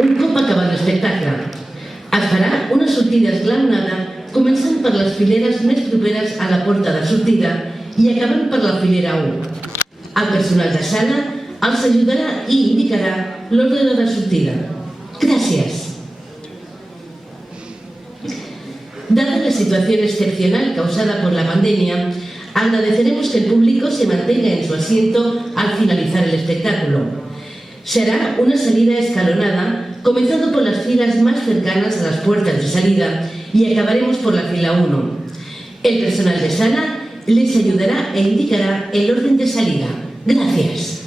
Un cop acabat l'espectacle, es farà una sortida esglaonada començant per les fileres més properes a la porta de sortida i acabant per la filera 1. El personal de sala els ajudarà i indicarà l'ordre de sortida. Gràcies. Dada la situación excepcional causada por la pandemia, agradeceremos que el público se mantenga en su asiento al finalizar el espectáculo. Será una salida escalonada, comenzando por las filas más cercanas a las puertas de salida y acabaremos por la fila 1. El personal de sala les ayudará e indicará el orden de salida. Gracias.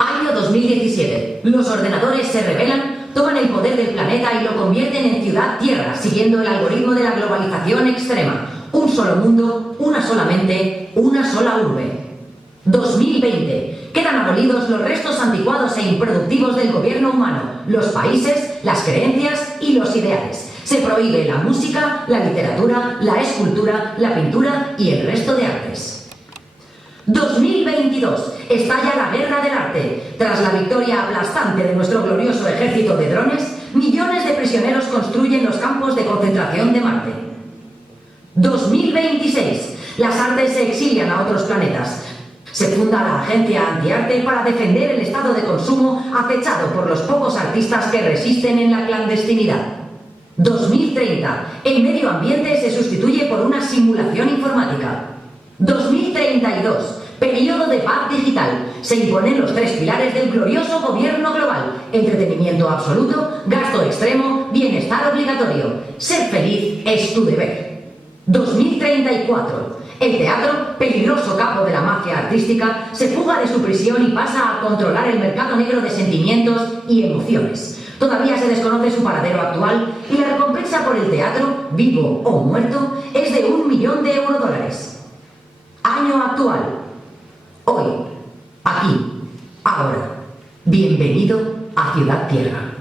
Año 2017. Los ordenadores se rebelan, toman el poder del planeta y lo convierten en ciudad-tierra, siguiendo el algoritmo de la globalización extrema. Un solo mundo, una sola mente, una sola urbe. 2020. Quedan abolidos los restos anticuados e improductivos del gobierno humano, los países, las creencias y los ideales. Se prohíbe la música, la literatura, la escultura, la pintura y el resto de artes. 2022. Estalla la guerra del arte. Tras la victoria aplastante de nuestro glorioso ejército de drones, millones de prisioneros construyen los campos de concentración de Marte. 2026. Las artes se exilian a otros planetas. Se funda la Agencia Antiarte para defender el estado de consumo acechado por los pocos artistas que resisten en la clandestinidad. 2030. El medio ambiente se sustituye por una simulación informática. 2032. Periodo de paz digital. Se imponen los 3 pilares del glorioso gobierno global: entretenimiento absoluto, gasto extremo, bienestar obligatorio. Ser feliz es tu deber. 2034. El teatro, peligroso capo de la mafia artística, se fuga de su prisión y pasa a controlar el mercado negro de sentimientos y emociones. Todavía se desconoce su paradero actual y la recompensa por el teatro, vivo o muerto, es de $1 millón de eurodólares. Año actual. Hoy, aquí, ahora. Bienvenido a Ciudad Tierra.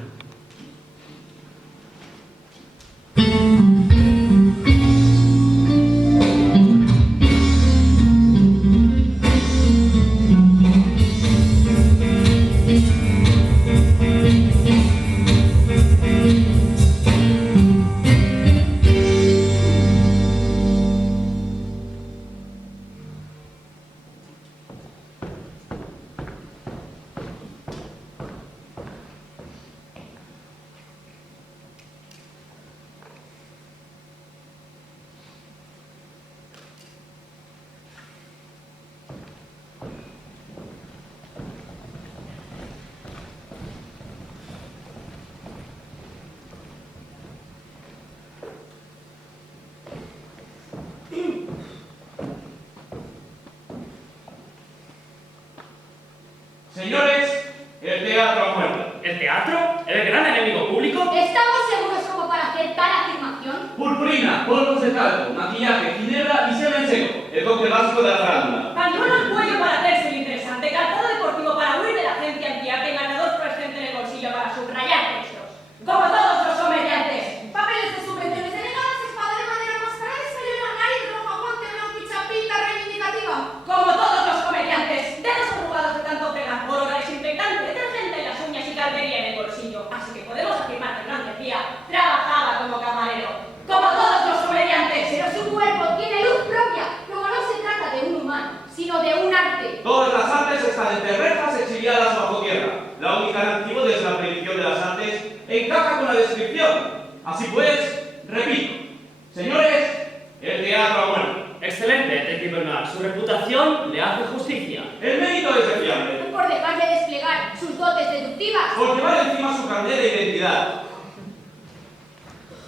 Señores, el teatro ha muerto. ¿El teatro? ¿El gran enemigo público? ¿Estamos seguros como para hacer tal afirmación? Purpurina, polvos de talco, maquillaje, ginebra y semen seco. El cóctel básico de la farándula. Pañuelo al cuello para hacerse el interesante, calzado deportivo para huir de la agencia antiarte, ganador fluorescente en el bolsillo para subrayar textos. Como todos los comediantes. Papeles de subvenciones denegadas, espada de madera mascarada, salió en la nariz, rojo, guante blanco y chapita reivindicativa. Como todos los comediantes. Dedos arrugados de tanto pegar, olor a desinfectante, detergente en las uñas y caldería en el bolsillo. Así que podemos afirmar que Blanca trabajaba como camarero. Como todos los comediantes. Pero su cuerpo tiene luz propia. Luego no se trata de un humano, sino de un arte. Todas las artes están entre rejas exiliadas bajo tierra. La única narrativa desde la predicción de las artes encaja con la descripción. Así pues, repito, señores, el teatro ha muerto. Excelente, detective Bernard. Su reputación le hace justicia. El mérito es defiable, Por dejar de desplegar sus dotes deductivas. por llevar encima su carnet de identidad.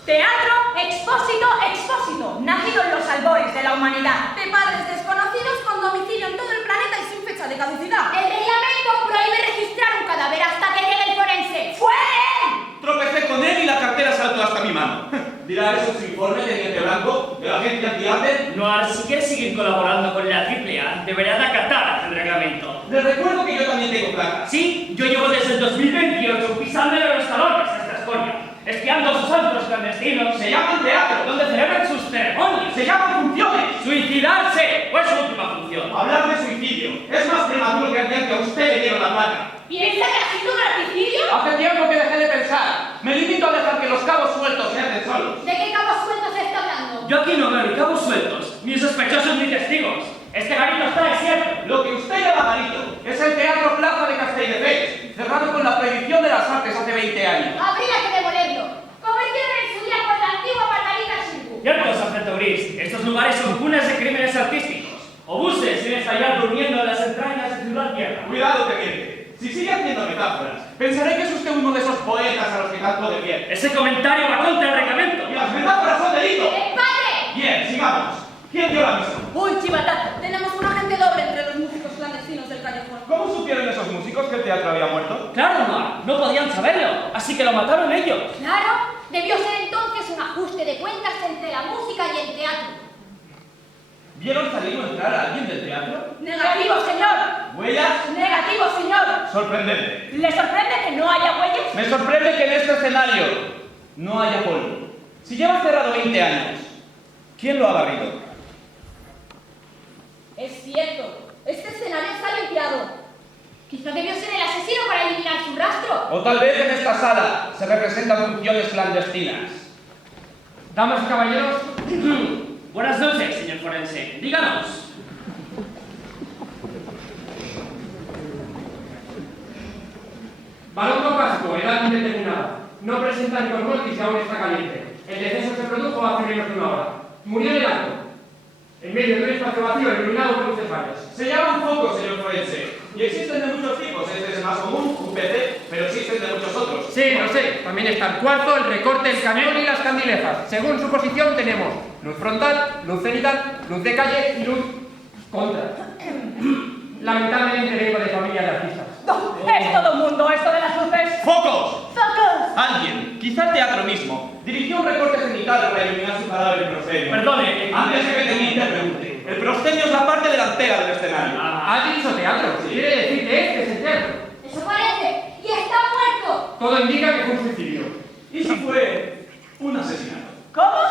Teatro Expósito Expósito, nacido en los albores de la humanidad. De padres desconocidos con domicilio en todo el planeta y sin fecha de caducidad. El reglamento prohíbe registrar un cadáver hasta que llegue el forense. ¡Fue él! Tropecé con él y la cartera saltó hasta mi mano. dirá eso en su informe de Teniente Blanco de la agencia antiarte. Noir, si quiere seguir colaborando con la AAA, deberá de acatar el reglamento. Les recuerdo que yo también tengo placas. Sí, yo llevo desde el 2028 pisándole los talones a esta escoria, espiando sus antros clandestinos. Se llaman teatro. Donde celebran sus ceremonias. Se llaman funciones. ¡Suicidarse! ¿Cuál es su última función? Hablar de suicidio es más prematuro que el día que a usted le dieron la placa. ¿Piensa que ha sido un articidio? Hace tiempo que dejé de pensar. Me limito a dejar que los cabos sueltos se hacen solos. ¿De qué cabos sueltos está hablando? Yo aquí no veo ni cabos sueltos, ni sospechosos ni testigos. Este garito está desierto. Lo que usted llama garito es el Teatro Plaza de Castelldefels, cerrado con la prohibición de las artes hace 20 años. Habría que demolerlo, como hicieron en su día con la antigua Margarita Xingu. Cierto, sargento Gris, estos lugares son cunas de crímenes artísticos. Obuses sin ensayar durmiendo en las entrañas de Ciudad Tierra. Cuidado, teniente. Si sigue haciendo metáforas, pensaré que es usted uno de esos poetas a los que tanto defiende. Ese comentario va contra el reglamento. ¡Y las metáforas son delito! ¡Padre! Bien, sigamos. ¿Quién dio la misa? ¡Uy, chivatazo! Tenemos un agente doble entre los músicos clandestinos del callejón. ¿Cómo supieron esos músicos que el teatro había muerto? Claro, Noir, no podían saberlo, así que lo mataron ellos. Claro, debió ser entonces un ajuste de cuentas entre la música y el teatro. ¿Vieron salir o entrar a alguien del teatro? ¡Negativo, señor! ¿Huellas? ¡Negativo, señor! Sorprendente. ¿Le sorprende que no haya huellas? Me sorprende que en este escenario no haya polvo. Si lleva cerrado 20 años, ¿quién lo ha barrido? Es cierto, este escenario está limpiado. Quizá debió ser el asesino para eliminar su rastro. O tal vez en esta sala se representan funciones clandestinas. Damas y caballeros, Buenas noches, señor forense. Díganos. balón caucásico, edad indeterminada. No presenta ni mortis y aún está caliente. El deceso se produjo hace menos de una hora. Murió en el acto, en medio de un espacio vacío iluminado por luces varias. Se llaman focos, señor forense. Y existen de muchos tipos. Este es el más común, un PC, pero existen de muchos otros. Sí, lo sé. También está el cuarzo, el recorte, el cañón y las candilejas. Según su posición tenemos luz frontal, luz cenital, luz de calle y luz contra. Lamentablemente vengo de familia de artistas. ¡Es todo mundo esto de las luces! ¡Focos! ¡Focus! Alguien, quizá el teatro mismo, dirigió un recorte cenital para iluminar su cadáver en proscenio. Perdone, Antes de que el teniente pregunte, el proscenio es la parte delantera del escenario. ¿Ha dicho teatro? Quiere decir que este es el teatro. Eso parece. ¡Y está muerto! Todo indica que fue un suicidio. ¿Y si fue un asesinato? ¿Cómo?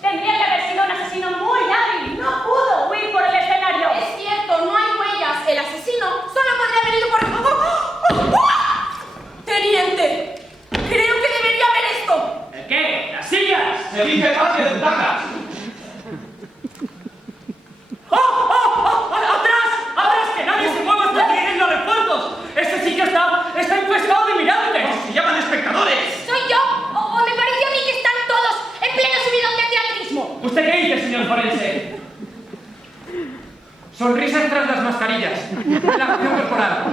Tendría que haber sido un asesino muy hábil. No pudo huir por el escenario. Es cierto, no hay huellas. El asesino solo podría haber ido por... Teniente, creo que debería ver esto. ¿El qué? ¡Las sillas! Se dice parque de butacas. ¡Oh! ¡Atrás! ¡Atrás! ¡Que nadie se mueva hasta que lleguen los refuerzos! ¡Este sitio está infestado de mirantes! ¡Se llaman espectadores! ¿Soy yo? ¿O me pareció a mí que están todos en pleno subidón de teatrismo? ¿Usted qué dice, señor forense? Sonrisas tras las mascarillas. Relajación corporal.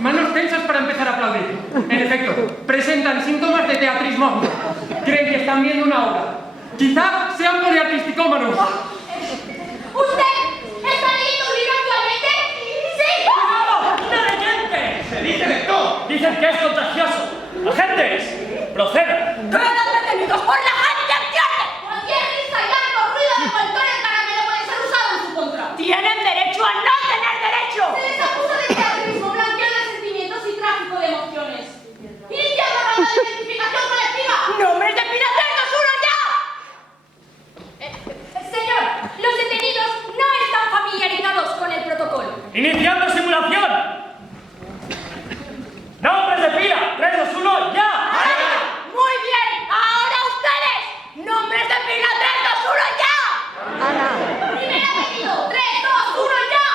Manos tensas para empezar a aplaudir. En efecto, presentan síntomas de teatrismo agudo. Creen que están viendo una obra. Quizá sean poliartisticómanos. ¿Usted está leyendo un libro actualmente? ¡Sí! ¡Cuidado! ¡Una leyente! ¡Se dice lector! Dicen que es contagioso. ¡Agentes! ¡Procedan! ¡Quedan detenidos por la gente antiarte! Cualquier risa y largo ruido de envoltorio de caramelo puede ser usado en su contra. ¡Tienen derecho a no tener derecho! Se les acusa de teatrismo, blanqueo de sentimientos y tráfico de emociones. ¡Inicia la ronda de identificación colectiva! ¡Nombres de pirateros, uno ya! Señor, los detenidos no están familiarizados con el protocolo. ¡Iniciando simulación! ¡Nombres de pila! ¡3, 2, 1, ya! ¡Muy bien! ¡Ahora ustedes! ¡Nombres de pila 3, 2, 1, ya! Primer apellido, 3, 2, 1, ya.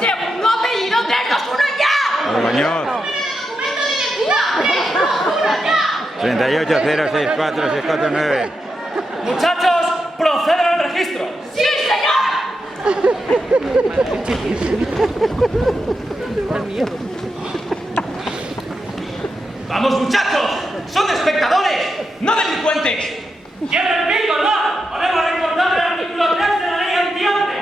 ¡Segundo apellido 3, 2, 1, ya! Número de documento de identidad, 3, 2, 1, ya. 3806469. ¡Muchachos! ¡Procedan al registro! ¡Sí, señor! ¡Vamos, muchachos! ¡Son espectadores! ¡No delincuentes! ¡Cierra el pico, no! ¡Podemos recordar el artículo 3 de la ley antiarte!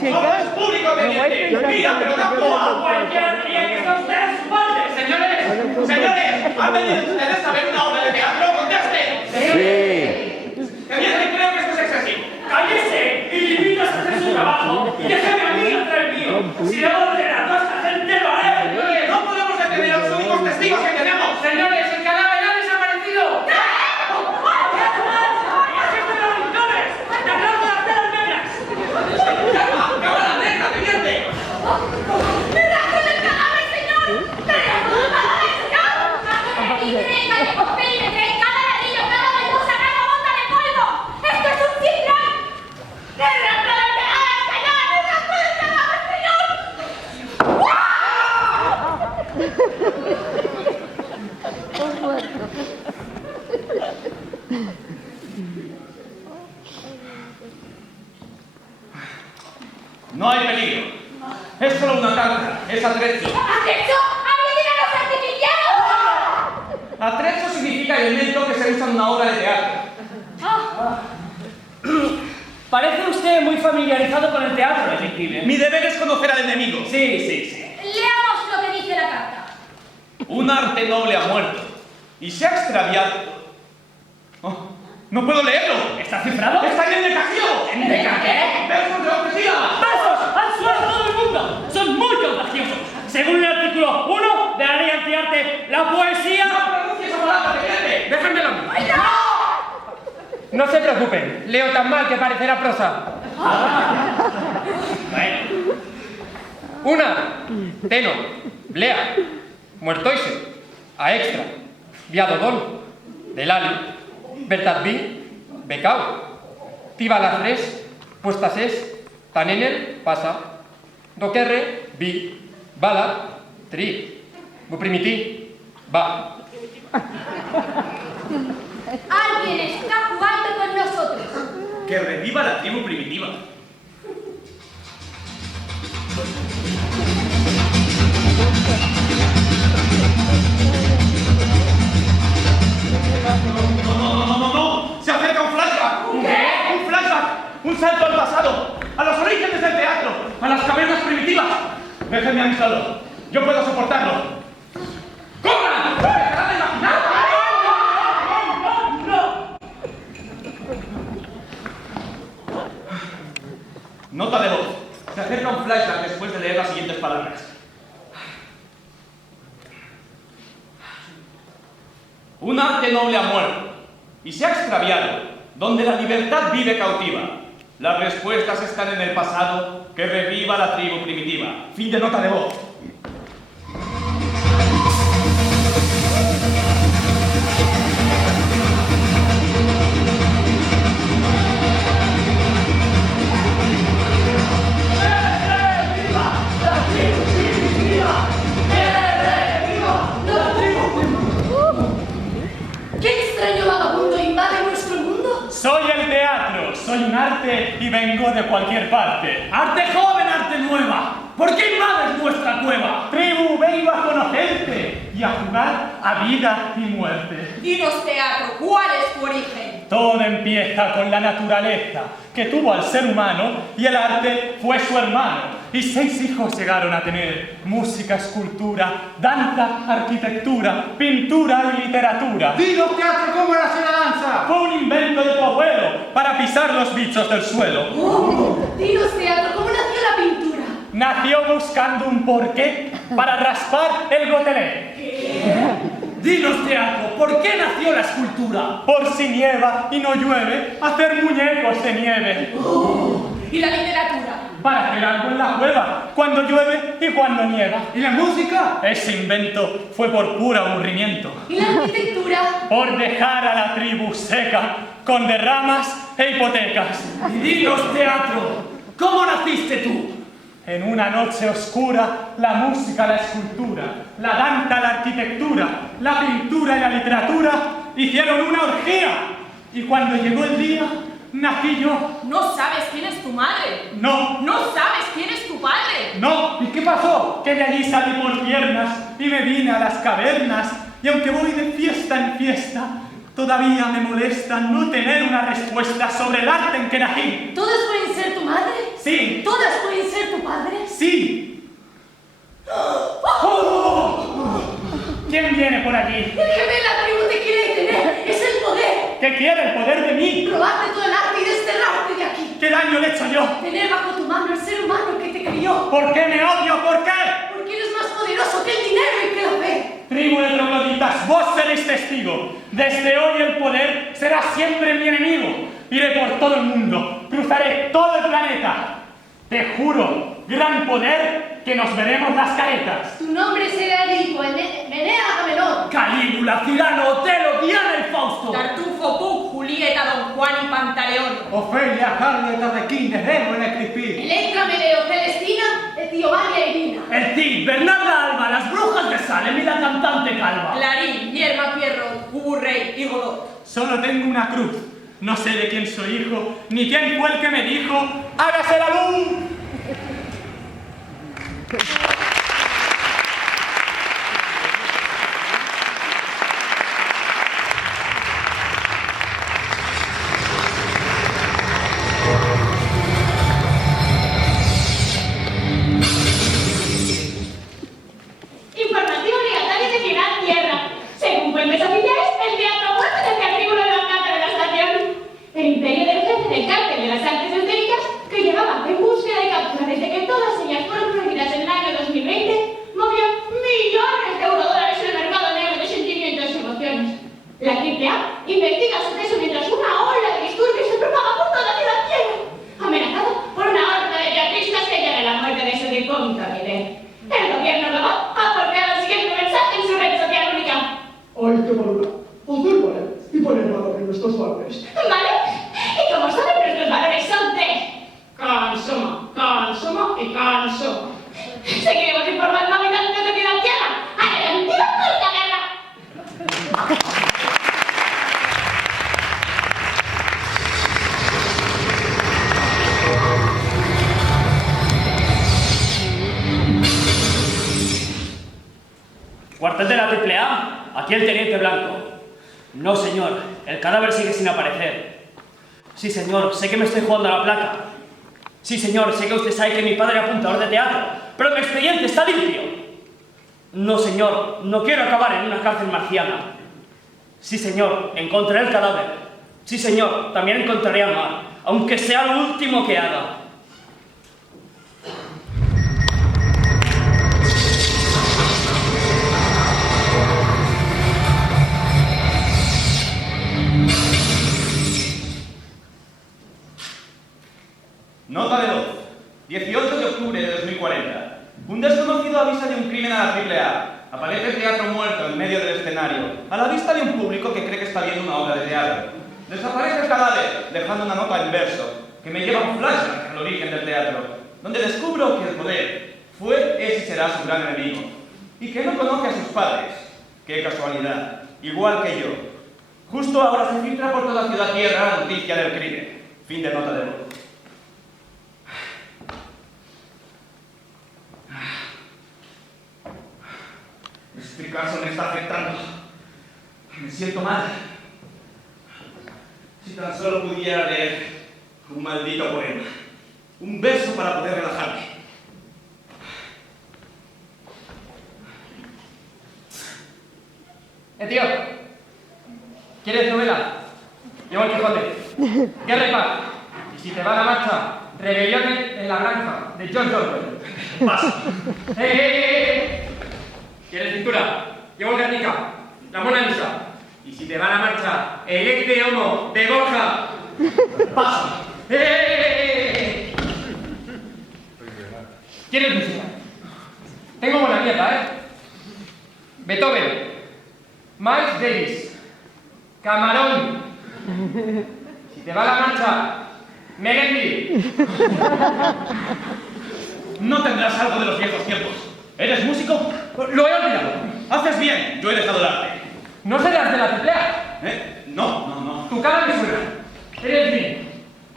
¡Somos público, teniente! ¡Mira, pero tampoco! ¡Cualquiera diría que está usted! venido ustedes a ver una obra de teatro? ¡Contesten! Sí. Teniente, creo que esto es excesivo. ¡Cállese! ¡Y limitas a hacer su trabajo! ¡Déjeme a mí hacer el mío! ¡Si debo ordenar a esta gente, lo haré! No podemos detener a los únicos testigos que tenemos. Señores, el cadáver ha desaparecido. ¡Cámara negra, teniente! ¡El rastro del cadáver, señor! ¡El rastro del cadáver, señor! ¡Y creen que papel y me creen cada ladrillo, cada baldosa, cada bota de polvo! ¡Esto es un cifrón! ¡El rastro del cadáver, señor! ¡El rastro del cadáver, señor! No hay peligro. Es solo una carta. Es atrecho. ¡Atrecho! ¡Habiliten a los artificiales! Atrecho significa elemento que se usa en una obra de teatro. Parece usted muy familiarizado con el teatro, detective. Mi deber es conocer al enemigo. Sí. Leamos lo que dice la carta. Un arte noble ha muerto y se ha extraviado. Oh, no puedo leerlo. ¿Está cifrado? ¡Está en endecasivo! ¿En qué? ¡Versos de ofensiva! ¡Pasos! ¡Al suelo todo el mundo! ¡Son muy contagiosos! Según el artículo 1 de la ley antiarte, la poesía... ¡No pronuncie esa palabra, teniente! Déjenmelo a mí. No se preocupen, leo tan mal que parecerá prosa. Bueno, Una, teno, lea, muertoise, a extra, viadodon, delali, vertadvi, becao, tiba las res, puestas es, tanenel, pasa, doquerre, vi, bala, tri, buprimiti, va. Alguien está jugando con nosotros. Que reviva la tribu primitiva. No. Se acerca un flashback. ¿Qué? Un flashback. Un salto al pasado. A los orígenes del teatro. A las cavernas primitivas. Déjenme a mí solo. Yo puedo soportarlo. ¡Corran! ¡No dejarán de imaginar! Nota de voz. Se acerca un flashback después de leer las siguientes palabras. Un arte noble ha muerto y se ha extraviado, donde la libertad vive cautiva. Las respuestas están en el pasado, que reviva la tribu primitiva. Fin de nota de voz. ¿Qué extraño vagabundo invade nuestro mundo? Soy el teatro, soy un arte y vengo de cualquier parte. ¡Arte joven, arte nueva! ¿Por qué invades nuestra cueva? Tribu, vengo a conocerte y a jugar a vida y muerte. Dinos, teatro, ¿cuál es tu origen? Todo empieza con la naturaleza, que tuvo al ser humano y el arte fue su hermano. Y 6 hijos llegaron a tener: música, escultura, danza, arquitectura, pintura y literatura. Dinos, teatro, ¿cómo nació la danza? Fue un invento de tu abuelo para pisar los bichos del suelo. Dinos, teatro, ¿cómo nació la pintura? Nació buscando un porqué para raspar el gotelé. Dinos, teatro, ¿por qué nació la escultura? Por si nieva y no llueve, hacer muñecos de nieve. ¿Y la literatura? Para hacer algo en la cueva, cuando llueve y cuando nieva. ¿Y la música? Ese invento fue por puro aburrimiento. ¿Y la arquitectura? Por dejar a la tribu seca, con derramas e hipotecas. Y dinos, teatro, ¿cómo naciste tú? En una noche oscura, la música, la escultura, la danza, la arquitectura, la pintura y la literatura hicieron una orgía. Y cuando llegó el día, nací yo. ¿No sabes quién es tu madre? No, ¿No sabes quién es tu padre? no. ¿Y qué pasó? Que de allí salí por piernas y me vine a las cavernas. Y aunque voy de fiesta en fiesta, todavía me molesta no tener una respuesta sobre el arte en que nací. ¿Todas pueden ser tu madre? Sí. ¿Todas pueden ser tu padre? Sí. ¡Oh! ¿Quién viene por allí? El que ve la tribu te quiere detener. Es el poder. ¿Qué quiere el poder de mí? Robarte todo el arte y desterrarte de aquí. ¿Qué daño le he hecho yo? Tener bajo tu mano el ser humano que te crió. ¿Por qué me odio? ¿Por qué? Porque eres más poderoso que el dinero y que la fe. Tribu de trogloditas, vos seréis testigo. Desde hoy el poder será siempre mi enemigo. Iré por todo el mundo, cruzaré todo el planeta. Te juro, gran poder, que nos veremos las caretas. Tu nombre será Edipo, Menea Agamenón. Calígula, Cirano, Otelo, Diana y Fausto. Tartufo, Puck, Julieta, Don Juan y Pantaleón. Ofelia, Hamlet, Arlequín, Desdémona, Crispín. Electra, Medeo, Celestina, Etiobania y Irina. El Cid, Bernarda Alba, las brujas de Salem y la cantante calva. Clarín, Yerma Pierro, Uburrey y Godot. Solo tengo una cruz. No sé de quién soy hijo, ni quién fue el que me dijo ¡hágase la luz! Informativo obligatorio de Ciudad Tierra. Según fuentes oficiales, el teatro muerto es el teatríbulo de la planta de la estación. El imperio del jefe del cártel de las artes escénicas, que llevaba en búsqueda de captura desde que todas ellas fueron prohibidas en el año 2020, movió millones de eurodólares en el mercado negro de sentimientos y emociones. La AAA investiga su caso mientras una ola de disturbios se propaga por toda Ciudad Tierra, amenazado por una horda de teatristas que quieren la muerte de su difunto líder. El gobierno global ha posteado el siguiente mensaje en su red social única. Hay que valorar, hacer valer y poner valor en nuestros valores. ¿Vale? Y como saben, nuestros valores son tres. Consumo, consumo y consumo. Seguiremos informando a habitantes de Ciudad Tierra. ¡Adelante por la guerra! Cuartel de la AAA, aquí el teniente Blanco. No, señor, el cadáver sigue sin aparecer. Sí, señor, sé que me estoy jugando a la placa. Sí, señor, sé que usted sabe que mi padre era apuntador de teatro, pero mi expediente está limpio. No, señor, no quiero acabar en una cárcel marciana. Sí, señor, encontraré el cadáver. Sí, señor, también encontraré a Mar, aunque sea lo último que haga. Nota de voz. 18 de octubre de 2040. Un desconocido avisa de un crimen a la AAA. Aparece el teatro muerto en medio del escenario, a la vista de un público que cree que está viendo una obra de teatro. Desaparece el cadáver, dejando una nota en verso, que me lleva un flashback al origen del teatro, donde descubro que el poder fue, es y será su gran enemigo, y que no conoce a sus padres. ¡Qué casualidad! Igual que yo. Justo ahora se filtra por toda Ciudad Tierra la noticia del crimen. Fin de nota de voz. Este caso me está afectando. Me siento mal. Si tan solo pudiera leer un maldito poema. Un verso para poder relajarme. Tío, ¿quieres novela? Llevo el Quijote. Guerra y paz. Y si te va la marcha, rebeliones en la granja de George Orwell. Paso. ¿Quieres pintura? Llevo el Guernica, la Mona Lisa. Y si te va la marcha, el Ecce Homo de Borja. Paso. ¿Quieres música? Tengo buena mierda, ¿eh? Beethoven, Miles Davis, Camarón. Si te va la marcha, Melendi. No tendrás algo de los viejos tiempos. ¿Eres músico? Lo he olvidado. Haces bien. Yo he dejado el arte. ¿No serás de la AAA? No. Tu cara me suena. Eres Vin,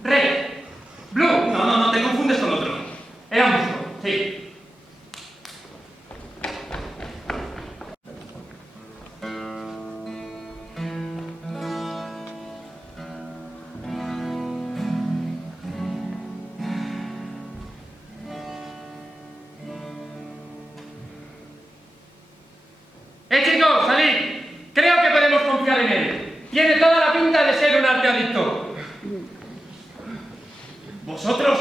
Rey, Blue. No, te confundes con otro. Era músico, sí. Chicos, salid. Creo que podemos confiar en él. Tiene toda la pinta de ser un arteadicto. ¿Vosotros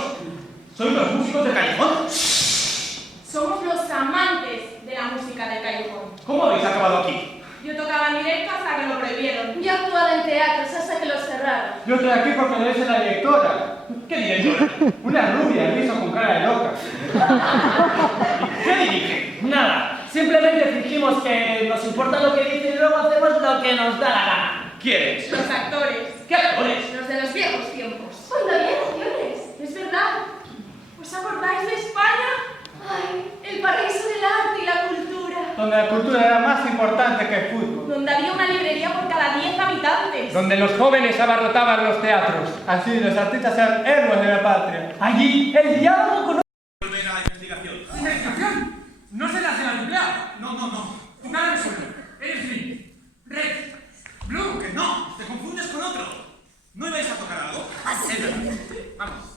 sois los músicos de Callejón? Somos los amantes de la música del callejón. ¿Cómo habéis acabado aquí? Yo tocaba en directo hasta que lo prohibieron. Yo actuaba en teatros hasta que los cerraron. Yo estoy aquí porque me dice la directora. ¿Qué directora? Una rubia, rizo con cara de loca. ¿Qué dirige? Nada, simplemente fingimos que nos importa lo que dice y luego hacemos lo que nos da la gana. ¿Quiénes? Los actores. ¿Qué actores? Los de los viejos tiempos. Cuando había acciones. Es verdad. ¿Os acordáis de España? Ay, el paraíso del arte y la cultura. Donde la cultura era más importante que el fútbol. Donde había una librería por cada 10 habitantes. Donde los jóvenes abarrotaban los teatros. Así los artistas eran héroes de la patria. Allí el diálogo con... Volver a la investigación. ¿Investigación? ¿No se la hace la nuclear? No. Tu cara me suena. Eres Green. Red. Blue. Que no, te confundes con otro. ¿No ibais a tocar algo? Es verdad. Vamos.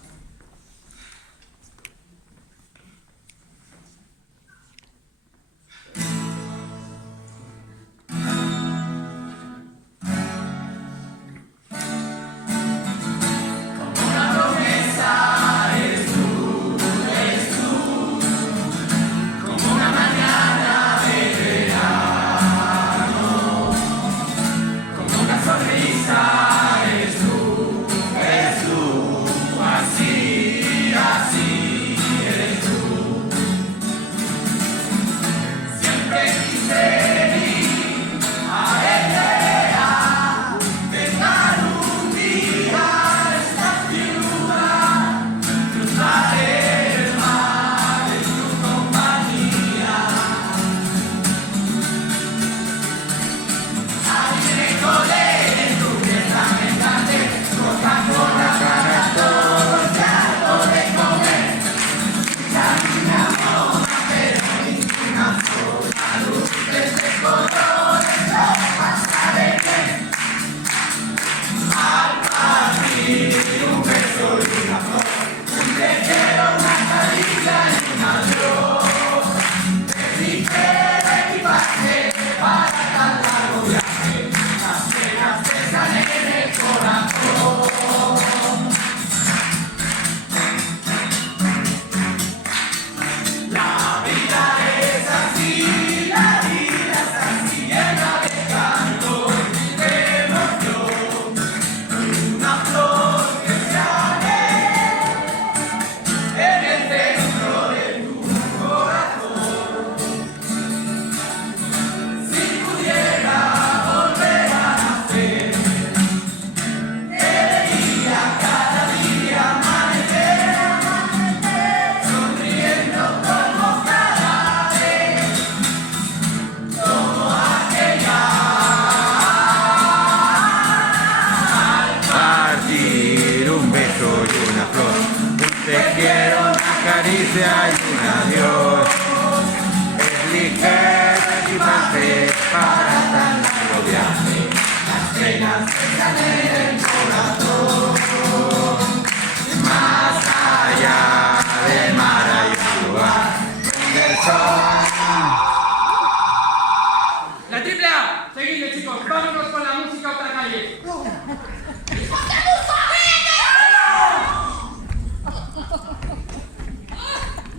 La triple A. Seguidme, chicos. Vámonos con la música a otra calle.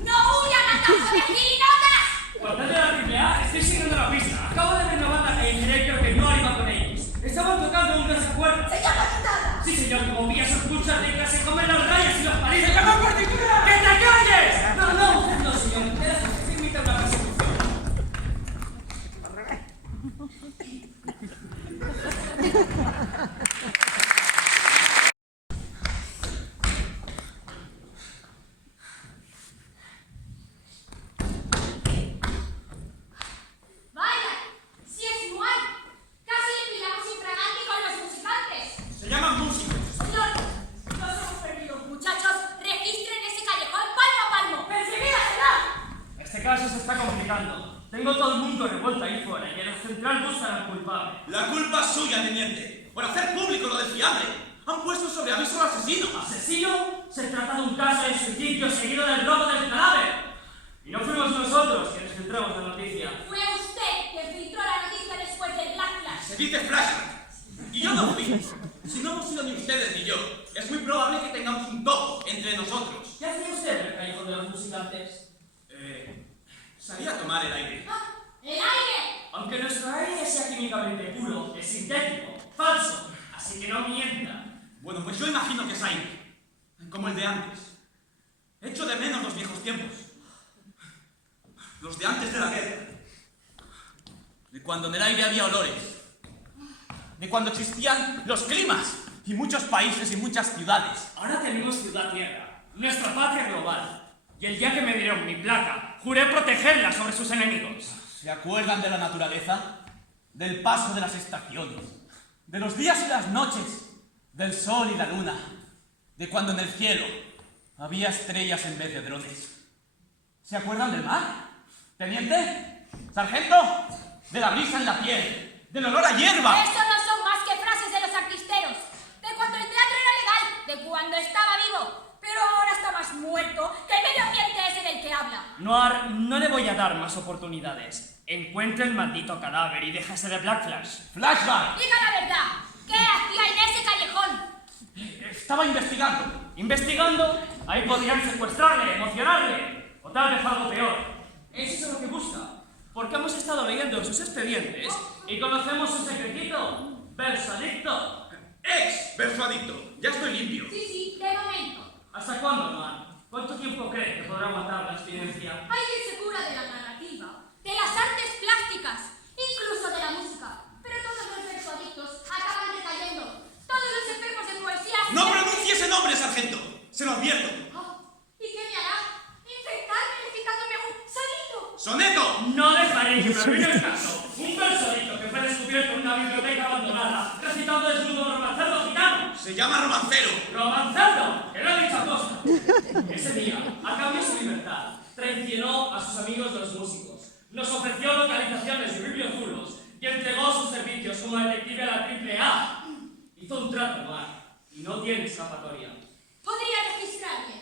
¡No huyan a casa de girinotas! Guardad la triple A, estoy siguiendo la pista. Acabo de ver una banda en directo que no iba con ellos. Estaban tocando un desacuerdo. ¡Se llama Quitada! Sí, señor, como vi a sus pulsas de clase comen las rayas y los palitos. ¡Que no particular! ¡Que te calles! No, usted no, señor. Se imita una persecución. Vaya, si es muerto. Casi le pillamos infragante con los musicantes. Se llaman músicos. Señor, nos hemos perdido. Muchachos, registren ese callejón palmo a palmo. ¡Enseguida será! Este caso se está complicando. Tengo todo el mundo revuelto ahí fuera y en el central buscan al culpable. La culpa es suya, teniente. Por hacer público lo del fiambre. Han puesto sobre aviso al asesino. ¿Asesino? Se trata de un caso de suicidio seguido del robo del cadáver. Y no fuimos nosotros quienes filtramos la noticia. Fue usted quien filtró la dice flashback. Y yo no fui. Si no hemos sido ni ustedes ni yo, es muy probable que tengamos un topo entre nosotros. ¿Qué hacía usted en el callejón de los musicantes? Salí a tomar el aire. ¡El aire! Aunque nuestro aire sea químicamente puro, es sintético, falso, así que no mienta. Bueno, pues yo imagino que es aire, como el de antes. Echo de menos los viejos tiempos. Los de antes de la guerra. De cuando en el aire había olores. De cuando existían los climas. Y muchos países y muchas ciudades. Ahora tenemos ciudad-tierra, nuestra patria global. Y el día que me dieron mi placa, juré protegerla sobre sus enemigos. ¿Se acuerdan de la naturaleza? Del paso de las estaciones. De los días y las noches. Del sol y la luna. De cuando en el cielo había estrellas en vez de drones. ¿Se acuerdan del mar? ¿Teniente? ¿Sargento? De la brisa en la piel. Del olor a hierba. Eso no son más que frases de los artisteros. De cuando el teatro era legal, de cuando estaba vivo. Pero ahora está más muerto que el medio ambiente ese del que habla. Noir, no le voy a dar más oportunidades. Encuentre el maldito cadáver y déjese de Black Flash. ¡Flashback! Diga la verdad. ¿Qué hacía en ese callejón? Estaba investigando. ¿Investigando? Ahí podrían secuestrarle, emocionarle. O tal vez algo peor. Eso es lo que busca. Porque hemos estado leyendo sus expedientes y conocemos su secretito. Versadicto. Verso-adicto. Ya estoy limpio. Sí, de momento. ¿Hasta cuándo, Noir? ¿Cuánto tiempo cree que podrá aguantar la abstinencia? Hay quien se cura de la narrativa, de las artes plásticas, incluso de la música. Pero todos los versoadictos acaban recayendo. Todos los enfermos de poesía... ¡No pronuncie ese nombre, sargento! ¡Se lo advierto! ¿Y qué me hará? ¿Infectarme recitándome un sonito? ¡Soneto! No dejaré que me arruine el caso. Un versadicto que fue descubierto en una biblioteca abandonada, recitando desnudo romancero gitano. Se llama romancero. ¡Romancero! ¡Que lo ha dicho a costa! Ese día, a cambio de su libertad, traicionó a sus amigos de los músicos, nos ofreció localizaciones y bibliozulos y entregó sus servicios como detective a la AAA. Hizo un trato, Noir, y no tiene escapatoria. Podría registrarme.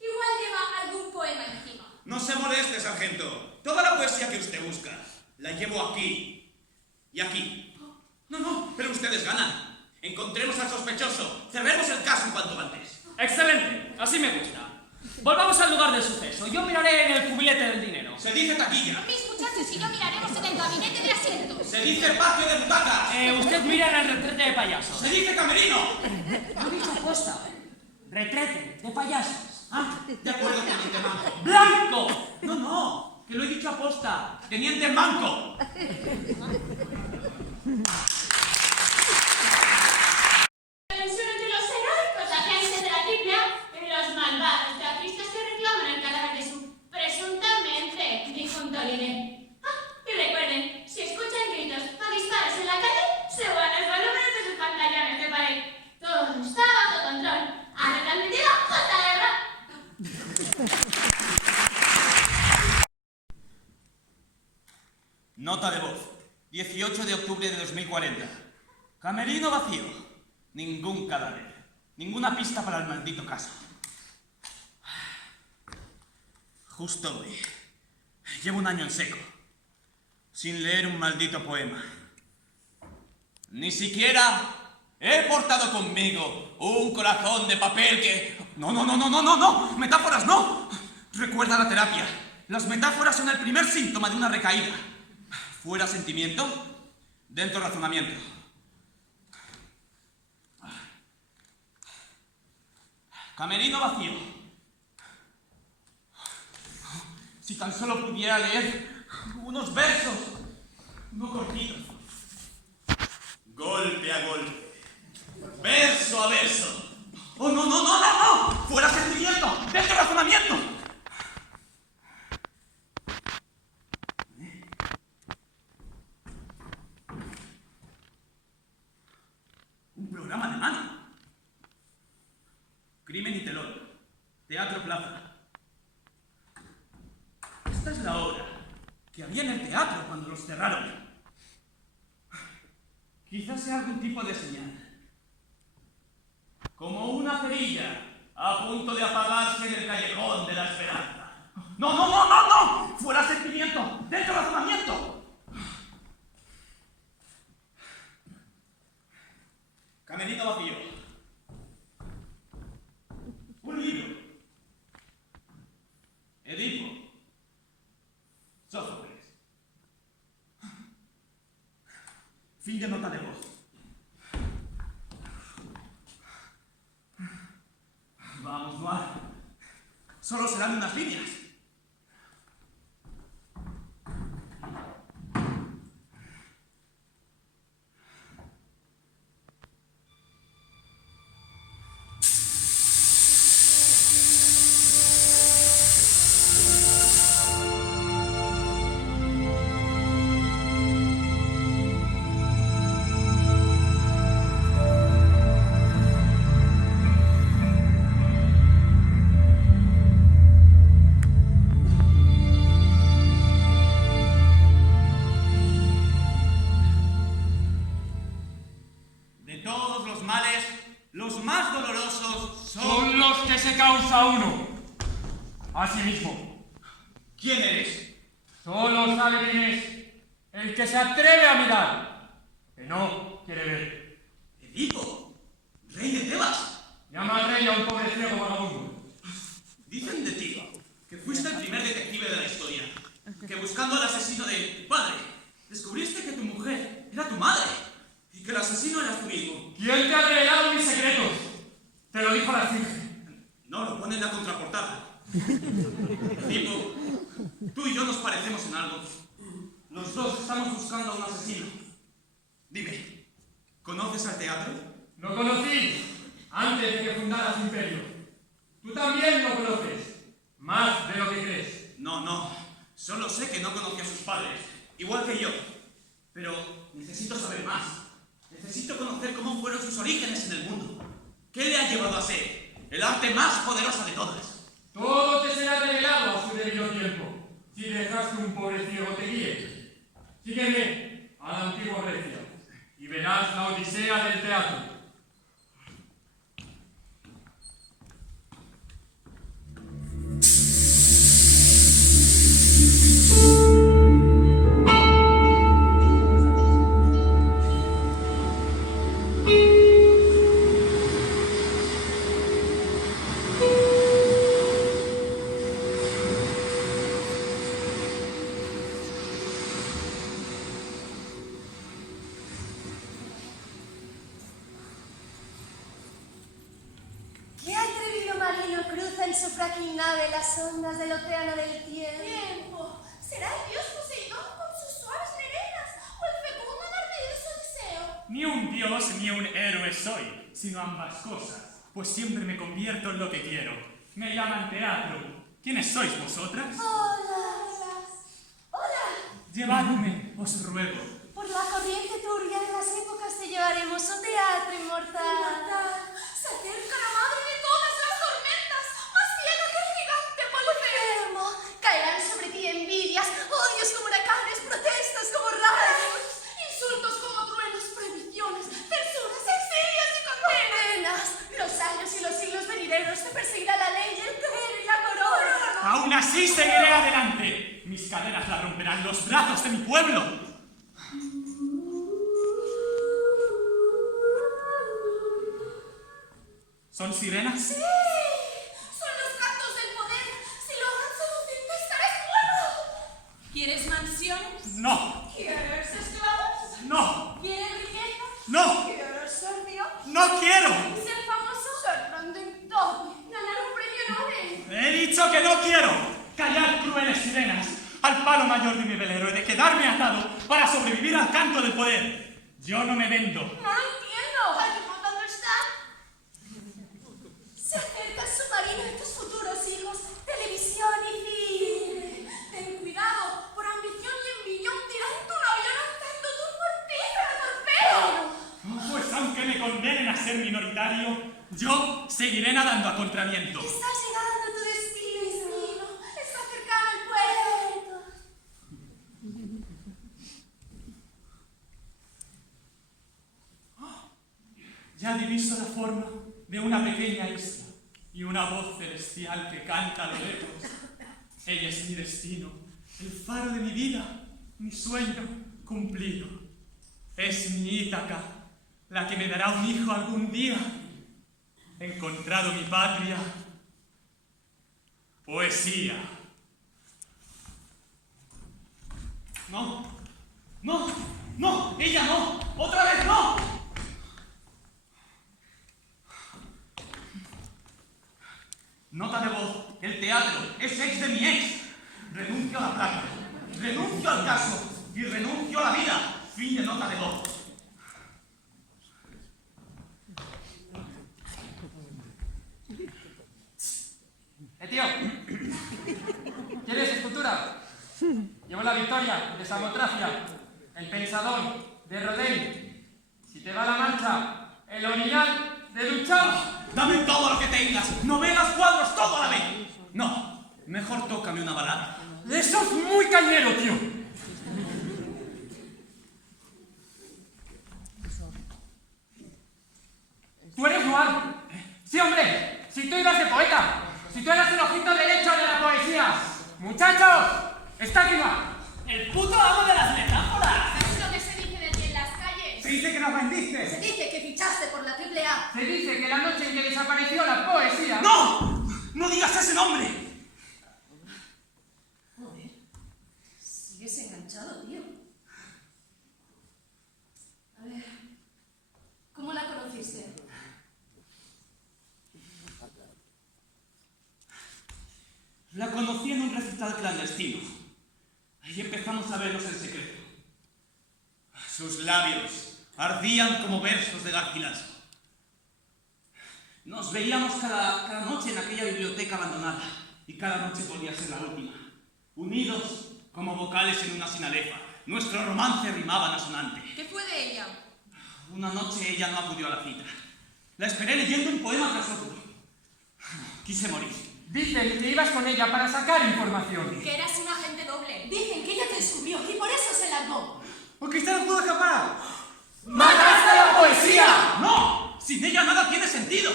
Igual lleva algún poema encima. No se moleste, sargento. Toda la poesía que usted busca, la llevo aquí. Y aquí. No, pero ustedes ganan. Encontremos al sospechoso. Cerremos el caso en cuanto antes. ¡Excelente! Así me gusta. Volvamos al lugar del suceso. Yo miraré en el cubilete del dinero. Se dice taquilla. Mis muchachos y yo miraremos en el gabinete de asientos. Se dice patio de butacas. Usted mira en el retrete de payasos. Se dice camerino. Lo he dicho aposta. Retrete de payasos. Ah, de acuerdo, teniente manco. ¡Blanco! No, que lo he dicho aposta. Teniente manco. Tensión entre los heroicos agentes de la AAA y los malvados teatristas que reclaman el cadáver de su presuntamente difunto líder. Y recuerden, si escuchan gritos o disparos en la calle, suban los volúmenes de sus pantallones de pared. Todo está bajo control. ¡Ha retransmitido JR! Nota de voz. 18 de octubre de 2040. Camerino vacío. Ningún cadáver. Ninguna pista para el maldito caso. Justo hoy. Llevo un año en seco. Sin leer un maldito poema. Ni siquiera he portado conmigo un corazón de papel que... No. Metáforas no. Recuerda la terapia. Las metáforas son el primer síntoma de una recaída. Fuera sentimiento, dentro razonamiento. Camerino vacío. Si tan solo pudiera leer unos versos, no corridos. Golpe a golpe. Verso a verso. ¡Oh, no! ¡Fuera sentimiento! ¡Dentro razonamiento! Un programa de mano. Crimen y telón. Teatro Plaza. Esta es la obra que había en el teatro cuando los cerraron. Quizás sea algún tipo de señal. Como una cerilla a punto de apagarse en el callejón de la esperanza. ¡No! ¡Fuera sentimiento! ¡Dentro razonamiento! Fin de nota de voz. Vamos, Noir. Solo serán unas líneas. Causa uno. Asimismo. ¿Quién eres? Solo sabe quién es el que se atreve a mirar, que no quiere ver. Edipo, rey de Tebas. Llama al rey a un pobre ciego vagabundo. Dicen de ti que fuiste el primer detective de la historia, que buscando al asesino de tu padre, descubriste que tu mujer era tu madre y que el asesino era tú mismo. ¿Quién te ha revelado mis secretos? Te lo dijo la Esfinge. No, lo pone en la contraportada. Edipo, tú y yo nos parecemos en algo. Los dos estamos buscando a un asesino. Dime, ¿conoces al teatro? Lo conocí antes de que fundaras Imperio. Tú también lo conoces, más de lo que crees. No, solo sé que no conocí a sus padres, igual que yo. Pero necesito saber más. Necesito conocer cómo fueron sus orígenes en el mundo. ¿Qué le ha llevado a ser el arte más poderosa de todas? Todo te será revelado a su debido tiempo, si dejas que un pobre ciego te guíe. Sígueme a la antigua Grecia y verás la odisea del teatro. Ondas del océano del tiempo. ¿Será el dios Poseidón con sus suaves nerenas o el fecundo Narciso Odiseo? Ni un dios ni un héroe soy, sino ambas cosas, pues siempre me convierto en lo que quiero. Me llaman teatro. ¿Quiénes sois vosotras? Hola. Hola. Llevadme, os ruego. Por la corriente turbia de las épocas te llevaremos a teatro inmortal. Se acerca la madre de todas las tormentas, más ciega que el gigante Polifemo. Caerán sobre ti envidias, odios como huracanes, protestas como rayos, insultos como truenos, prohibiciones, censuras, exilios y condenas. Los años y los siglos venideros te perseguirá la ley, el clero y la corona. Aún así seguiré adelante. Mis cadenas la romperán los brazos de mi pueblo. ¿Son sirenas? ¡Sí! ¡Son los gatos del poder! ¡Si logran seducirte, estarás muerto! ¿Quieres mansiones? No. ¿Quieres esclavos? No. ¿Quieres riqueza? No. ¿Quieres ser Dios? No quiero. ¿Ser famoso? ¿Ser grande en todo? ¿Ganar un premio Nobel? He dicho que no quiero. Callad, crueles sirenas. Al palo mayor de mi velero he de quedarme atado para sobrevivir al canto del poder. Yo no me vendo. No lo entiendo. ¿Dónde está? Se acerca el submarino de tus futuros hijos, televisión y cine. Ten cuidado, por ambición y envidión dirán tu novio lanzando tu mortífero torpedo. Pues aunque me condenen a ser minoritario, yo seguiré nadando a contraviento. Está llegando tu destino. Está cercano el puerto. Ya diviso la forma de una pequeña isla y una voz celestial que canta a lo lejos. Ella es mi destino, el faro de mi vida, mi sueño cumplido. Es mi Ítaca, la que me dará un hijo algún día. He encontrado mi patria. Poesía. No, ella no. ¡Otra vez no! Nota de voz. El teatro es ex de mi ex. Renuncio a la placa. Renuncio al caso. Y renuncio a la vida. Fin de nota de voz. Tío, ¿quieres escultura? Llevo la victoria de Samotracia, el pensador de Rodin. Si te va la marcha, el orinal de Duchamp. Dame todo lo que tengas. Novelas, cuadros, todo a la vez. No, mejor tócame una balada. Eso es muy cañero, tío. ¿Tú eres Juan? Sí, hombre. Si tú ibas de poeta. Si tú eras el ojito derecho de la poesía. ¡Muchachos! ¡Está aquí va! ¡El puto amo de las metáforas! ¿Sabes lo que se dice de ti en las calles? Se dice que nos vendiste. Se dice que fichaste por la AAA. Se dice que la noche en que desapareció la poesía... ¡No! ¡No digas ese nombre! Joder, sigues enganchado, tío. A ver, ¿cómo la conociste? La conocí en un recital clandestino. Ahí empezamos a vernos en secreto. Sus labios ardían como versos de Garcilaso. Nos veíamos cada noche en aquella biblioteca abandonada. Y cada noche podía ser la última. Unidos como vocales en una sinalefa. Nuestro romance rimaba en asonante. ¿Qué fue de ella? Una noche ella no acudió a la cita. La esperé leyendo un poema tras otro. Quise morir. Dicen que ibas con ella para sacar información. Que eras un agente doble. Dicen que ella te descubrió y por eso se largó. ¡Porque está no pudo escapar! ¡Mataste a la poesía! ¡No! Sin ella nada tiene sentido.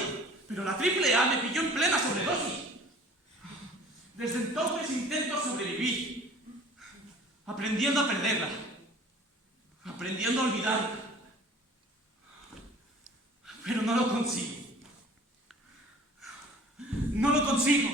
Pero la AAA me pilló en plena sobredosis. Desde entonces intento sobrevivir. Aprendiendo a perderla. Aprendiendo a olvidarla. Pero no lo consigo. No lo consigo.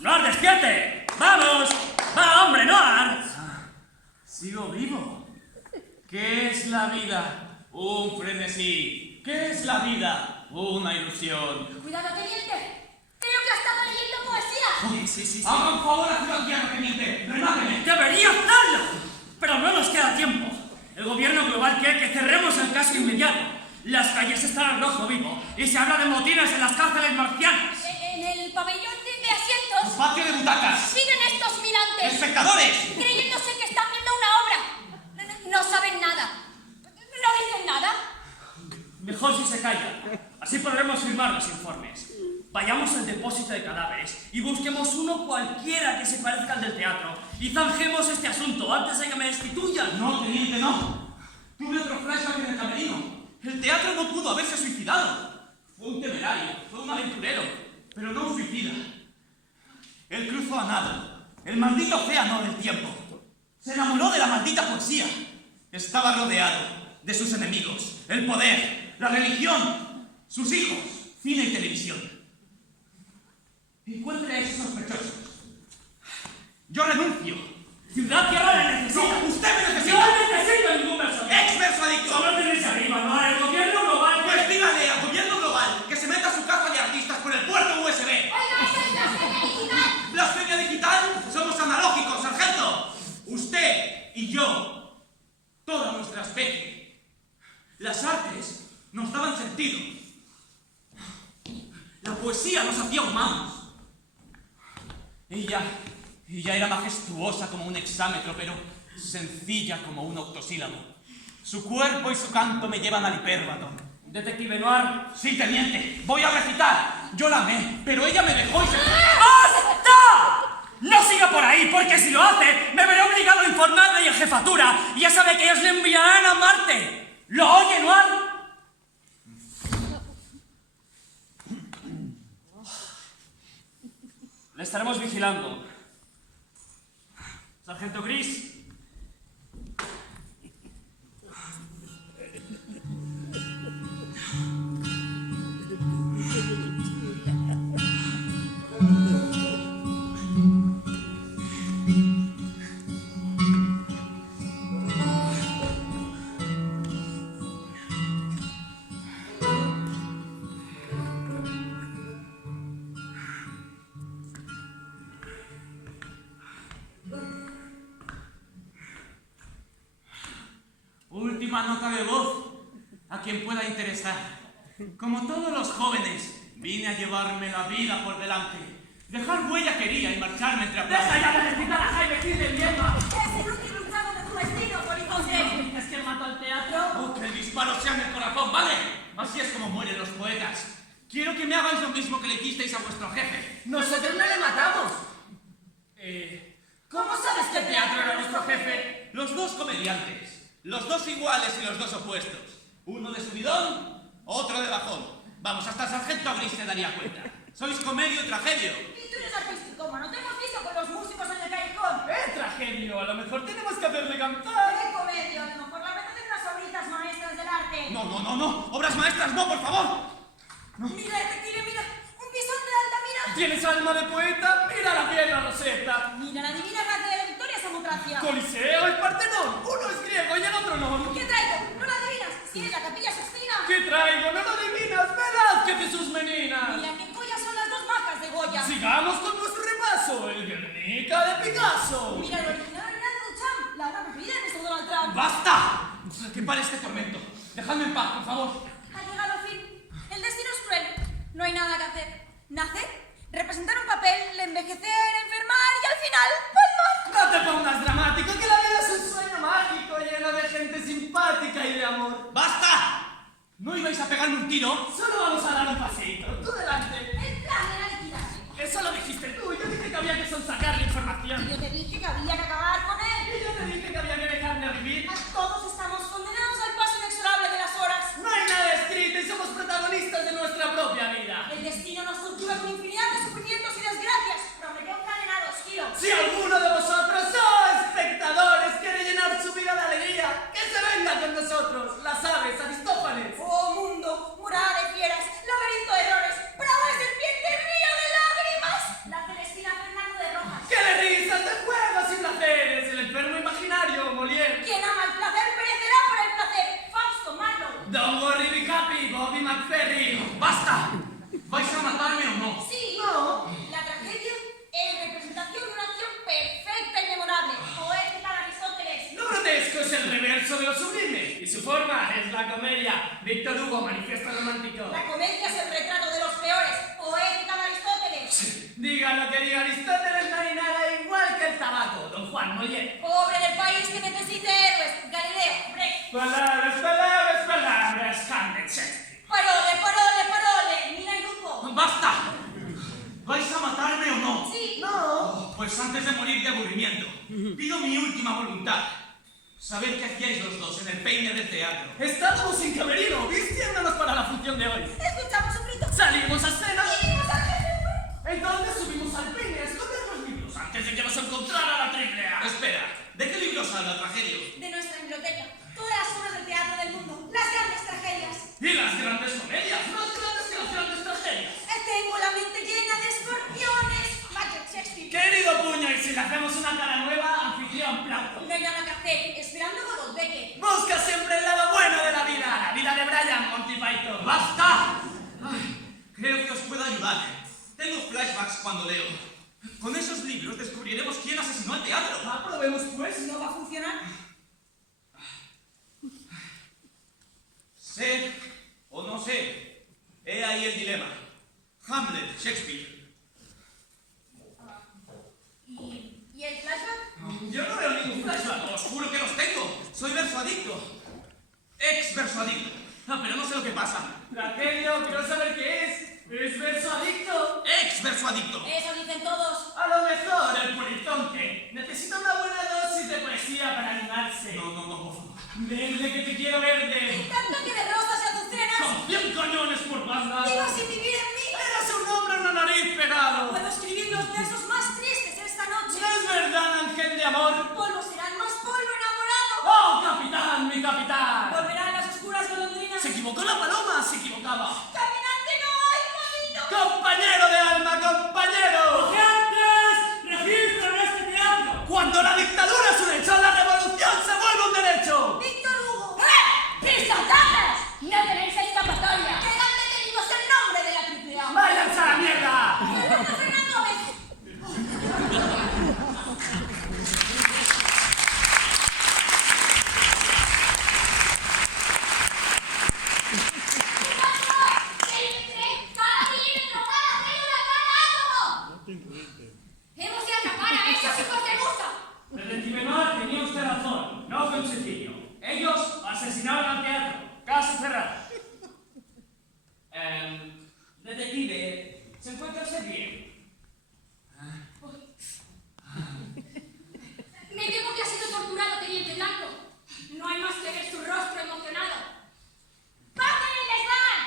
¡Noir, despierte! ¡Vamos! ¡Va, hombre, Noir! Sigo vivo. ¿Qué es la vida? Un frenesí. ¿Qué es la vida? Una ilusión. Cuidado, teniente. Creo que ha estado leyendo poesía. Sí. Hagan favor a ciudadano, teniente. ¡Remáteme! ¡Debería hacerlo! Pero no nos queda tiempo. El gobierno global quiere que cerremos el caso inmediato. Las calles están al rojo vivo y se habla de motines en las cárceles marcianas. En el pabellón de asientos ¡Patio de butacas! siguen estos mirantes. ¡Espectadores! Creyéndose que están viendo una obra. No saben nada. No dicen nada. Mejor si se calla. Así podremos firmar los informes. Vayamos al depósito de cadáveres y busquemos uno cualquiera que se parezca al del teatro y zanjemos este asunto antes de que me destituyan. No, teniente, no. Tuve otro flashback en el camerino. El teatro no pudo haberse suicidado. Fue un temerario, fue un aventurero, pero no un suicida. Él cruzó a nado, el maldito océano del tiempo. Se enamoró de la maldita poesía. Estaba rodeado de sus enemigos, el poder, la religión, sus hijos, cine y televisión. Encuentre a esos sospechosos. Yo renuncio. Ciudad Tierra le necesita. No, usted me necesita. Yo no necesito ningún personaje. ¡Ex-versadicto! Solo tenéis arriba, ¿no? El gobierno global. Pues dígale al gobierno global que se meta su caja de artistas por el puerto USB. Oiga, eso es blasfemia digital. ¿Blasfemia digital? Somos analógicos, sargento. Usted y yo, toda nuestra especie. Las artes nos daban sentido. La poesía nos hacía humanos. Ella Y ya era majestuosa como un hexámetro, pero sencilla como un octosílabo. Su cuerpo y su canto me llevan al hipérbato. Detective Noir. Sí, teniente, voy a recitar. Yo la amé, pero ella me dejó y se... ¡Basta! No siga por ahí, porque si lo hace, me veré obligado a informarle y en jefatura, y ya sabe que ellos le enviarán a Marte. ¿Lo oye, Noir? Le estaremos vigilando. Sargento Gris. Última nota de voz a quien pueda interesar. Como todos los jóvenes, vine a llevarme la vida por delante. Dejar huella quería y marcharme entre aplausos. ¡Deja ya de recitar a Jaime Gil del Viento! Es el último luchado de tu destino, policonde. ¿Dices que mató al teatro? Oh, que el disparo sea en el corazón, ¿vale? Así es como mueren los poetas. Quiero que me hagáis lo mismo que le hicisteis a vuestro jefe. Nosotros no le matamos. ¿Cómo sabes que el teatro era nuestro jefe? Los dos comediantes. Los dos iguales y los dos opuestos. Uno de subidón, otro de bajón. Vamos, hasta el sargento Gris se daría cuenta. Sois comedio y tragedio. Y tú eres artístico, ¿no te hemos visto con los músicos en el callejón? Tragedio! A lo mejor tenemos que hacerle cantar. ¡Qué comedia! A lo mejor la verdad es unas obritas maestras del arte. No. Obras maestras, no, por favor. Mira, detective, mira. Un bisonte de Altamira. ¿Tienes alma de poeta? Mira la piedra Rosetta. Mira la divina gracia de la victoria Samotracia. Coliseo, el Partenón. Uno es griego y el otro no. ¿Qué traigo? ¿No la adivinas? Si es la capilla Sixtina. ¿Qué traigo? No lo adivinas. Verás que Jesús Menina. Mira qué joyas son las dos marcas de Goya. Sigamos con nuestro repaso. El Guernica de Picasso. Mira el original de Duchamp. La obra preferida de Mr. Donald Trump. ¡Basta! Que pare este tormento. Dejadme en paz, por favor. Ha llegado el fin. El destino es cruel. No hay nada que hacer. ¿Nacer? Representar un papel, envejecer, enfermar y al final, palmar. No te pongas dramático, que la vida es un sueño mágico lleno de gente simpática y de amor. ¡Basta! ¿No ibais a pegarme un tiro? Solo vamos a dar un paseíto. Tú delante. El plan era liquidarse. Eso lo dijiste tú. Yo dije que había que sonsacar la información. Y yo te dije que había que acabar con él. Y yo te dije que había que dejarle vivir. Todos estamos condenados al paso inexorable de las horas. No hay nada escrito y somos protagonistas de nuestra propia vida. El destino nos tortura con infinidad de sufrimientos y desgracias. Prometió encadenados, Kilo. Si alguno de vosotros, espectadores, quiere llenar su vida de alegría, que se venga con nosotros. Las aves, Aristófanes. Oh mundo, murada de fieras, laberinto de errores, brava de serpiente, río de lágrimas. La Celestina Fernando de Rojas. ¡Qué de risas, de juegos y placeres! El enfermo imaginario, Molière. Quien ama el placer perecerá por el placer. Fausto Marlowe. Don't worry, be happy, Bobby McFerrin. ¡Basta! ¿Vais a matarme o no? Sí. No. La tragedia es representación de una acción perfecta y memorable. Poética de Aristóteles. Lo grotesco es el reverso de lo sublime. Y su forma es la comedia. Víctor Hugo, manifiesto romántico. La comedia es el retrato de los peores. Poética de Aristóteles. Diga lo que diga Aristóteles, no hay nada igual que el tabaco. Don Juan Molière. Pobre del país que necesite héroes. Galileo, Brecht. Palabras, palabras, palabras. Hamlet, Shakespeare. Parole, parole, parole. Mira el grupo. ¡Basta! ¿Vais a matarme o no? Sí. No. Pues antes de morir de aburrimiento, pido mi última voluntad. Saber qué hacíais los dos en el peine del teatro. Estábamos sin camerino, vistiéndonos para la función de hoy. Escuchamos un grito. Salimos a escena. Y vimos al jefe. Entonces subimos al peine a esconder los libros antes de que nos encontrara la triple A. Espera, ¿de qué libros habla Tragedio? De nuestra biblioteca. Todas las obras del teatro del mundo. Las grandes tragedias. ¿Y las grandes comedias? Más grandes que las grandes tragedias. Tengo la mente llena de escorpiones. Macbeth, Shakespeare. Querido puño, y si le hacemos una cara nueva, anfitrión Plauto. No hay nada que hacer. Esperando a Godot Becker. Busca siempre el lado bueno de la vida de Brian Monty Python. ¡Basta! Ay, creo que os puedo ayudar. Tengo flashbacks cuando leo. Con esos libros descubriremos quién asesinó al teatro. Probemos pues. ¿No va a funcionar? Sé o no sé. He ahí el dilema. Hamlet, Shakespeare. ¿Y ex verso adicto. Ah, pero no sé lo que pasa. Tragedia, quiero saber qué es. ¿Es verso adicto? Ex verso adicto. Eso dicen todos. A lo mejor el polizonte necesita una buena dosis de poesía para animarse. No, por favor. Verde que te quiero verde. Tanto que de rosas y azucenas. Con 100 cañones por banda. Vivo sin vivir en mí. Eres un hombre, una nariz pegado. Puedo escribir los versos más tristes esta noche. ¿No es verdad, ángel de amor? Polvo serán más polvo enamorado. ¡Oh, capitán, mi capitán! Volverán las oscuras golondrinas. Se equivocó la paloma, se equivocaba. Caminante no hay camino. Compañero de alma, compañero. ¡Gentes! ¡Registro en este teatro! Cuando la dictadura es un hecho, la revolución se vuelve un derecho. Víctor Hugo. ¡Pisotadas! ¡No tenéis escapatoria! ¿Qué grande tenemos el nombre de la triple A? ¡Váyanse a la mierda! Fernando Gómez. ¡Hemos de atrapar a esos hijos de Musa! Desde Menor tenía usted razón, no fue un suicidio. Ellos asesinaron al teatro. Caso cerrado. Detective, ¿se encuentra usted bien? Me temo que ha sido torturado, teniente Blanco. No hay más que ver su rostro emocionado. ¡Parten el desván!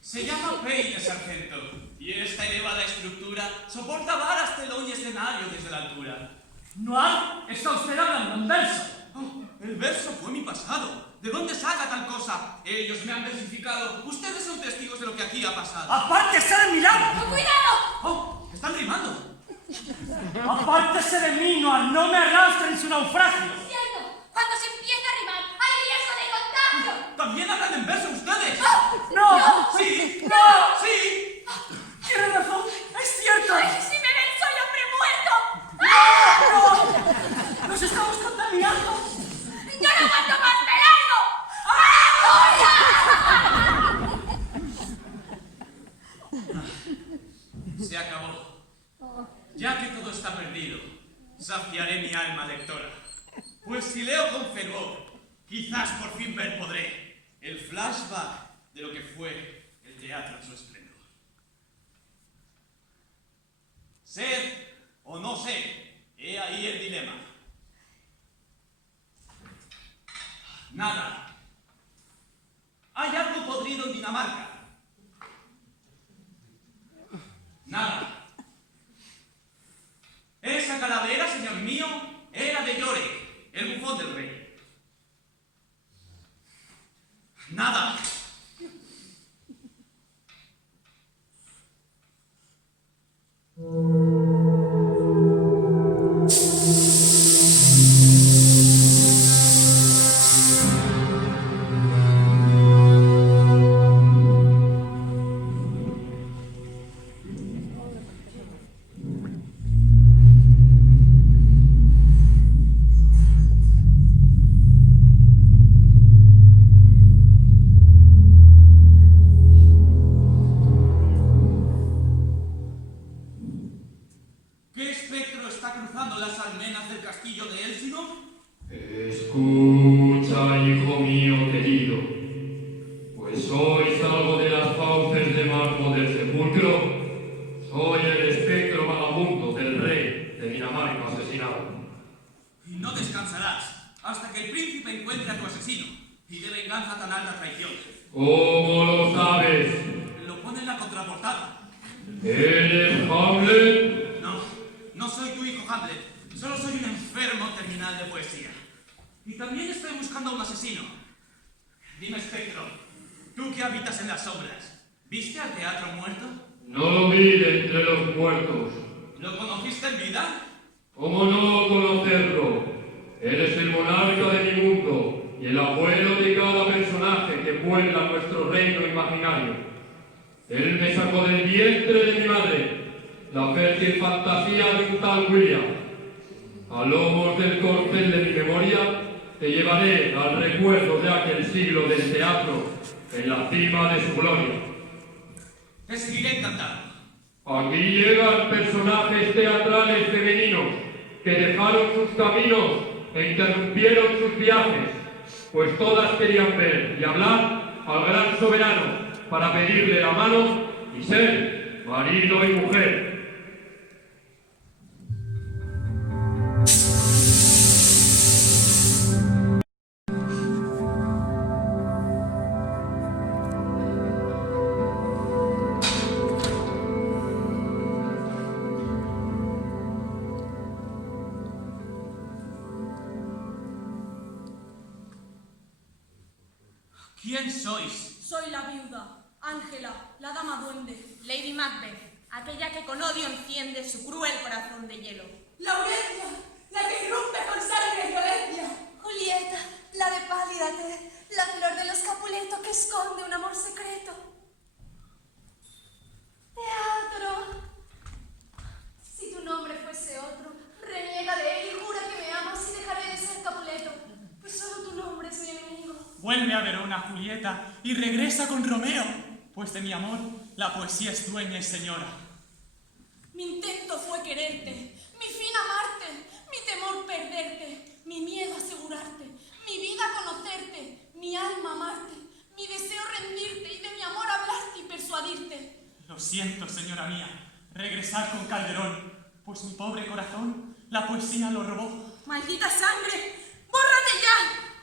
Se llama peine, sargento. Y esta elevada estructura soporta varas, telón y escenario desde la altura. No, está usted hablando en verso. Oh, el verso fue mi pasado. ¿De dónde saca tal cosa? Ellos me han versificado. Ustedes son testigos de lo que aquí ha pasado. ¡Apártese de mi lado! ¡Cuidado! ¡Oh! ¡Están rimando! ¡Apártese de mí! ¡No me arrastre en su naufragio! Cierto, cuando se empieza a rimar, hay riesgo de contagio. ¡También hablan en verso ustedes! ¡No! ¡Sí! ¡No! ¡Sí! ¡Tiene razón! ¡Es cierto! ¡Si me ven, soy hombre muerto! ¡No! ¡Nos estamos contaminando! ¡Yo no aguanto más, me largo! Se acabó. Ya que todo está perdido, saciaré mi alma lectora. Pues si leo con fervor, quizás por fin ver podré el flashback de lo que fue el teatro en su esplendor. Ser o no ser, he ahí el dilema. Nada. Hay algo podrido en Dinamarca. Nada. Esa calavera, señor mío, era de Yore, el bufón del rey. Nada. Escucha, hijo mío querido, pues hoy salgo de las fauces de mármol del sepulcro. Soy el espectro vagabundo del rey de Dinamarca asesinado. Y no descansarás hasta que el príncipe encuentre a tu asesino y dé venganza a tan alta traición. ¿Cómo lo sabes? Lo pone en la contraportada. ¿Eres Hamlet? No, no soy tu hijo Hamlet. Solo soy un enfermo terminal de poesía. Y también estoy buscando a un asesino. Dime, espectro, tú que habitas en las sombras, ¿viste al teatro muerto? No lo vi de entre los muertos. ¿Lo conociste en vida? ¿Cómo no conocerlo? Eres el monarca de mi mundo y el abuelo de cada personaje que puebla nuestro reino imaginario. Él me sacó del vientre de mi madre, la fértil fantasía de un tal William. A lomos del corcel de mi memoria te llevaré al recuerdo de aquel siglo del teatro en la cima de su gloria. Te seguiré encantado. Aquí llegan personajes teatrales femeninos que dejaron sus caminos e interrumpieron sus viajes, pues todas querían ver y hablar al gran soberano para pedirle la mano y ser marido y mujer. ¿Quién sois? Soy la viuda, Ángela, la dama duende. Lady Macbeth, aquella que con odio enciende su cruel corazón de hielo. Laurencia, la que irrumpe con sangre y violencia. Julieta, la de pálida tez, la flor de los Capuleto que esconde un amor secreto. Teatro. Si tu nombre fuese otro, reniega de él y jura que me amas y dejaré de ser Capuleto, pues solo tu nombre es mi enemigo. Vuelve a Verona, Julieta, y regresa con Romeo, pues de mi amor la poesía es dueña y señora. Mi intento fue quererte, mi fin amarte, mi temor perderte, mi miedo asegurarte, mi vida conocerte, mi alma amarte, mi deseo rendirte y de mi amor hablarte y persuadirte. Lo siento, señora mía, regresar con Calderón, pues mi pobre corazón la poesía lo robó. ¡Maldita sangre! ¡Bórrate ya!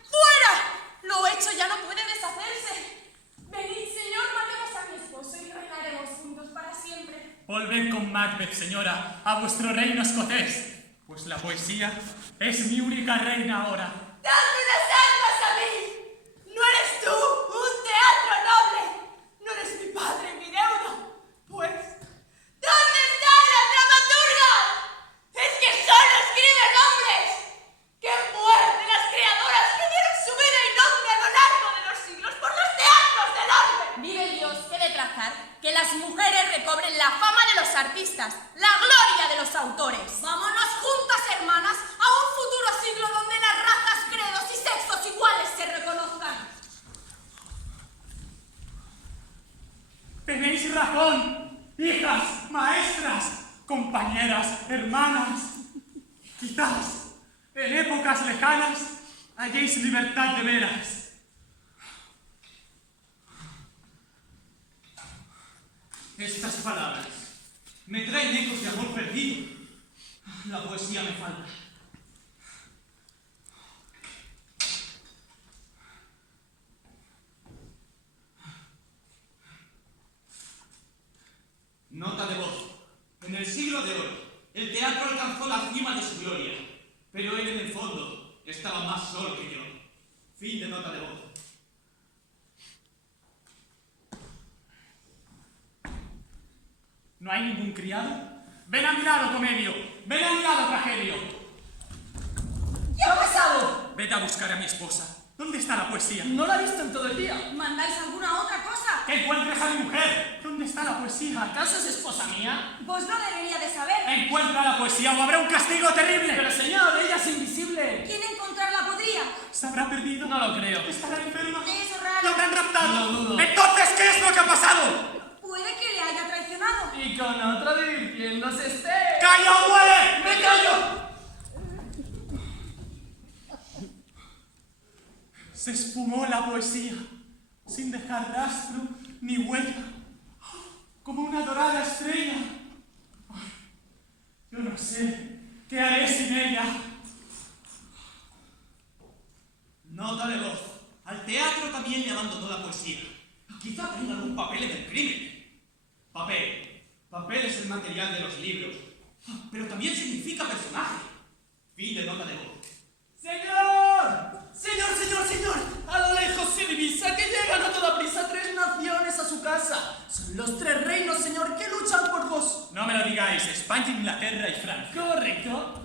¡Fuera! Lo hecho ya no puede deshacerse. Venid, señor, matemos a mi esposo y reinaremos juntos para siempre. Volved con Macbeth, señora, a vuestro reino escocés, pues la poesía es mi única reina ahora. ¡Dadme unas armas a mí! ¡No eres tú un teatro noble! ¡No eres mi padre, mi deudo! Pues, ¿dónde está la dramaturga? ¡Es que solo escriben hombres! ¡Qué muerte las creadoras que dieron su vida y nombre a lo largo de los siglos por los teatros del orbe! Vive Dios que de trazar que las mujeres recobren la fama de los artistas, la gloria de los autores. Vámonos juntas, hermanas, a un futuro siglo donde las razas, credos y sexos iguales se reconozcan. Tenéis razón, hijas, maestras, compañeras, hermanas. Quizás en épocas lejanas halléis libertad de veras. Estas palabras me traen ecos de amor perdido. La poesía me falta. Nota de voz. En el siglo de oro, el teatro alcanzó la cima de su gloria, pero él en el fondo estaba más solo que yo. Fin de nota de voz. ¿No hay ningún criado? ¡Ven a mi lado, Comedio! ¡Ven a mi lado, Tragedio! ¿Qué ha pasado? Vete a buscar a mi esposa. ¿Dónde está la poesía? No la he visto en todo el día. ¿Mandáis alguna otra cosa? ¡Que encuentres a mi mujer! ¿Dónde está la poesía? ¿Acaso es esposa mía? Vos no debería de saber. ¡Encuentra la poesía o habrá un castigo terrible! Pero señor, ella es invisible. ¿Quién encontrarla podría? ¿Se habrá perdido? No lo creo. ¿Estará enferma? Eso es raro. ¿Lo habrán raptado? No lo dudo. Entonces, ¿qué es lo que ha pasado? Puede que le haya traicionado. Y con otro divirtiéndose esté. ¡Calla o muere! ¡Me callo! Se esfumó la poesía, sin dejar rastro ni huella, como una dorada estrella. Yo no sé qué haré sin ella. Nota de voz. Al teatro también le abandonó la poesía. Quizá tenga algún papel en el crimen. Papel. Papel es el material de los libros. Pero también significa personaje. Fin de nota de voz. ¡Señor! ¡Señor, señor, señor! A lo lejos se divisa que llegan a toda prisa 3 naciones a su casa. Son los 3 reinos, señor, que luchan por vos. No me lo digáis, España, Inglaterra y Francia. Correcto.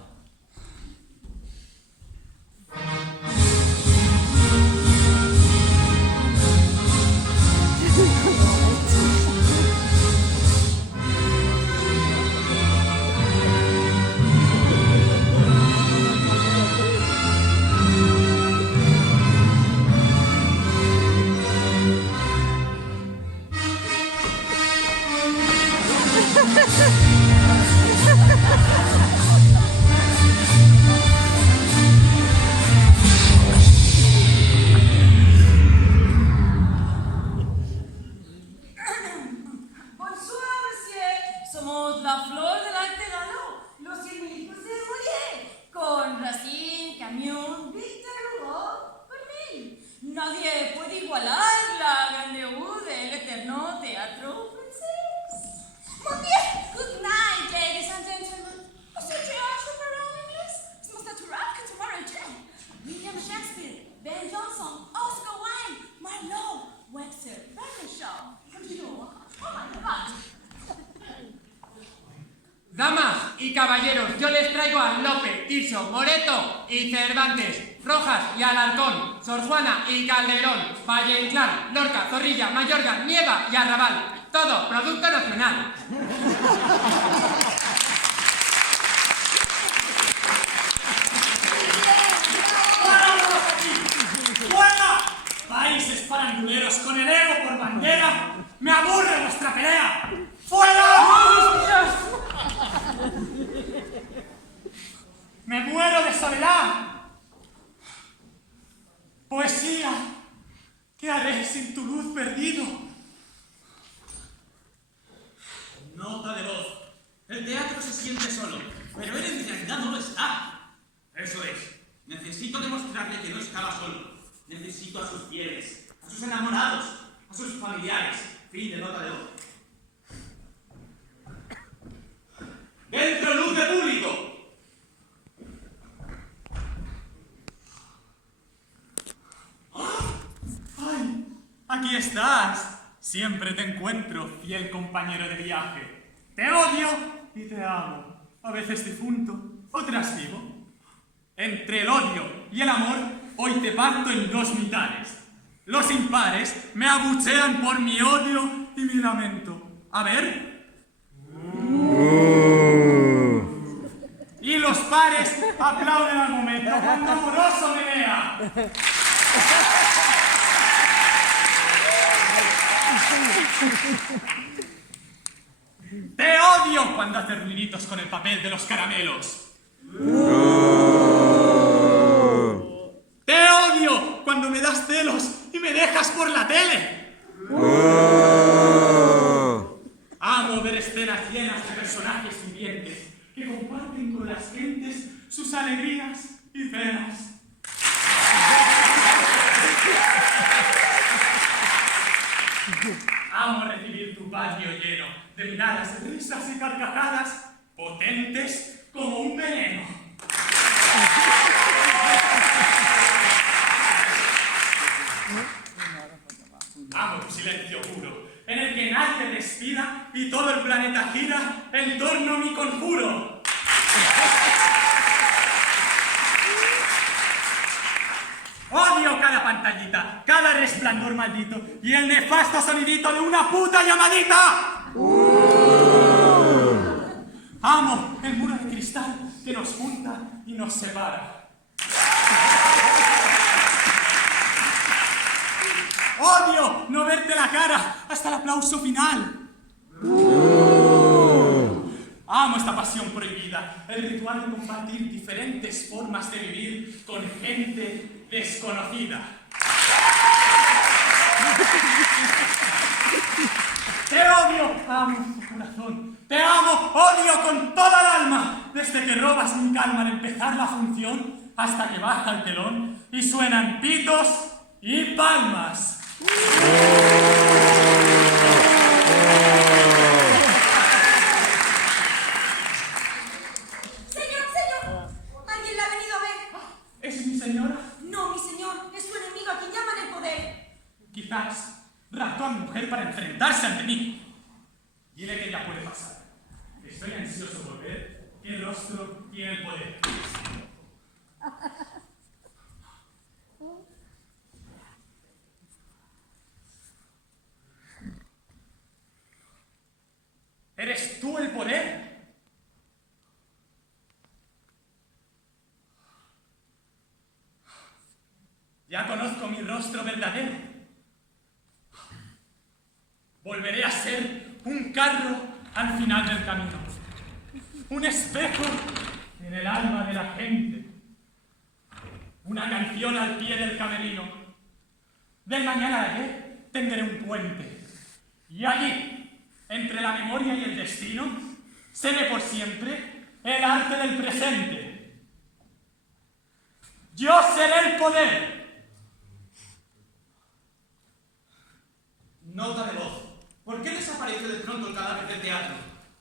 Somos la flor del arte gallo, los 100.000 hijos de Molière, con Racine, Camión, Victor Hugo, por mí. Nadie puede igualar la grandeur del eterno teatro francés. Mon Dieu, good night, ladies and gentlemen. Monsieur George Perrault English, es más natural que tomar el té. William Shakespeare, Ben Jonson, Oscar Wilde, Marlowe, Webster, Bernard Shaw. Oh my God. Damas y caballeros, yo les traigo a Lope, Tirso, Moreto y Cervantes, Rojas y Alarcón, Sor Juana y Calderón, Valle Inclán, Lorca, Zorrilla, Mayorga, Nieva y Arrabal. Todo producto nacional. ¡Fuera! Países faranduleros con el ego por bandera. ¡Me aburre vuestra pelea! ¡Fuera! ¡Me muero de soledad! Poesía, ¿qué haré sin tu luz perdido? Nota de voz. El teatro se siente solo, pero él en realidad no lo está. Eso es. Necesito demostrarle que no estaba solo. Necesito a sus fieles, a sus enamorados, a sus familiares. Fin de nota de voz. ¡Dentro luz de público! ¡Ay! Aquí estás. Siempre te encuentro, fiel compañero de viaje. Te odio y te amo. A veces difunto, otras vivo. Entre el odio y el amor, hoy te parto en dos mitades. Los impares me abuchean por mi odio y mi lamento. A ver. Y los pares aplauden al momento cuando amoroso menea. Te odio cuando haces ruiditos con el papel de los caramelos. Te odio cuando me das celos y me dejas por la tele. Amo ver escenas llenas de personajes vivientes que comparten con las gentes sus alegrías y penas. Amo recibir tu patio lleno de miradas, risas y carcajadas potentes como un veneno. Amo tu silencio puro, en el que nadie respira y todo el planeta gira en torno a mi conjuro. Odio cada pantallita, cada resplandor maldito y el nefasto sonidito de una puta llamadita. Amo el muro de cristal que nos junta y nos separa. Odio no verte la cara hasta el aplauso final. Amo esta pasión prohibida, el ritual de compartir diferentes formas de vivir con gente desconocida. Te odio, amo tu corazón. Te amo, odio con toda el alma. Desde que robas mi calma al empezar la función hasta que baja el telón y suenan pitos y palmas. Señor, ¿alguien la ha venido a ver? ¿Es mi señora? No, mi señor, es su enemigo a quien llaman el poder. Quizás raptó a mi mujer para enfrentarse ante mí. Dile que ya puede pasar. Estoy ansioso por ver qué rostro tiene el poder. ¿Eres tú el poder? Ya conozco mi rostro verdadero. Volveré a ser un carro al final del camino. Un espejo en el alma de la gente. Una canción al pie del camerino. Del mañana de ayer tendré un puente. Y allí, entre la memoria y el destino, seré por siempre el arte del presente. Yo seré el poder. Nota de voz. ¿Por qué desapareció de pronto el cadáver del teatro?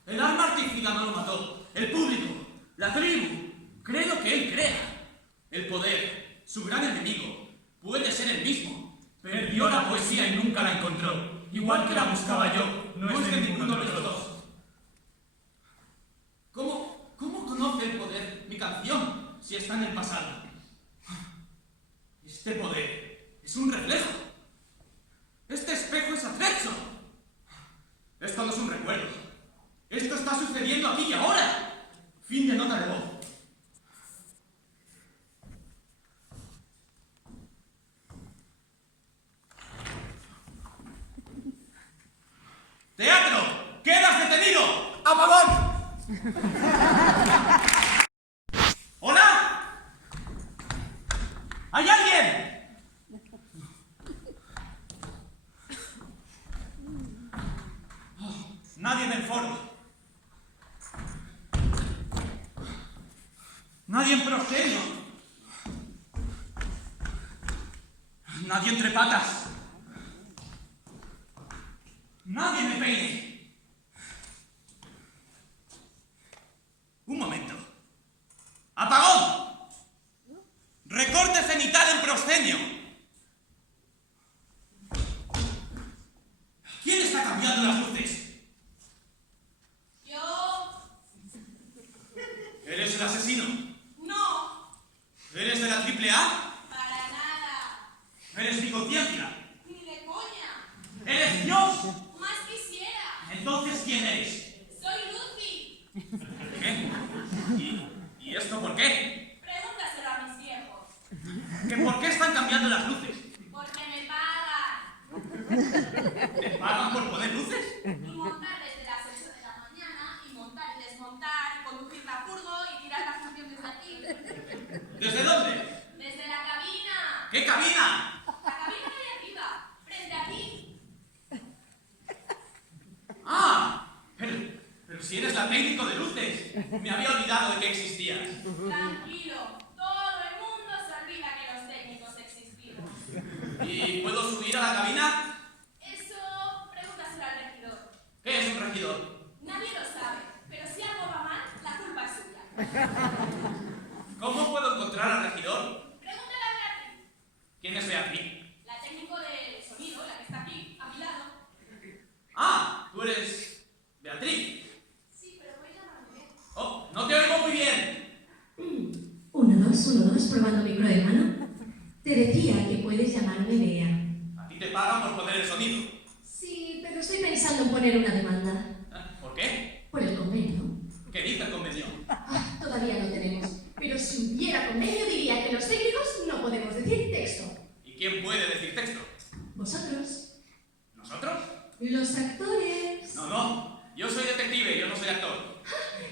El alma artística no lo mató. El público, la tribu, cree lo que él crea. El poder, su gran enemigo, puede ser el mismo. Perdió la poesía y nunca la encontró. Igual que la buscaba yo. No es de ninguno de los dos. ¿Cómo conoce el poder mi canción si está en el pasado? Este poder es un reflejo. Este espejo es atrecho. Esto no es un recuerdo. Esto está sucediendo aquí y ahora. Fin de nota de voz. ¡Teatro! ¡Quedas detenido! ¡Apagón! ¿Hola? ¿Hay alguien? Nadie en el foro. Nadie en proscenio. Nadie entre patas. Nadie me peine. Un momento. ¡Apagón! Recorte cenital en proscenio. ¿Quién está cambiando las luces? Yo... ¿Eres el asesino? No, ¿Eres de la AAA? para nada. ¿Eres mi conciencia? Ni de coña. ¿Eres Dios? Más quisiera. Entonces, ¿quién eres? Soy Lucy. ¿Qué? ¿Y esto por qué? Pregúntaselo a mis viejos. ¿Que por qué están cambiando las luces? Porque me pagan. ¿Te pagan por poner luces? Y montar desde las 8 de la mañana, y montar y desmontar, y conducir la furgo y tirar la función desde aquí. ¿Desde dónde? Desde la cabina. ¿Qué cabina? La cabina de ahí arriba, frente a ti. ¡Ah! Pero si eres la técnico de luces. Me había olvidado de que existías. Tranquilo, todo el mundo se olvida que los técnicos existimos. ¿Y puedo subir a la cabina? Eso, pregúntaselo al regidor. ¿Qué es un regidor? Nadie lo sabe, pero si algo va mal, la culpa es suya. ¿Cómo puedo encontrar al regidor? Pregúntale a Beatriz, ¿Quién es Beatriz? la técnico del sonido, la que está aquí, a mi lado. ¡Ah! Tú eres Beatriz. Sí, pero voy a llamarme Bea. ¡Oh! ¡No te oigo muy bien! 1, 2, probando micro de mano. Te decía que puedes llamarme Bea. A ti te pagan por poner el sonido. Sí, pero estoy pensando en poner una demanda. ¿Por qué? Por el convenio. ¿Qué dice el convenio? Todavía no tenemos. Pero si hubiera convenio diría que los técnicos no podemos decir texto. ¿Y quién puede decir texto? ¿Vosotros? ¿Nosotros? Los actores. No. Yo soy detective, yo no soy actor.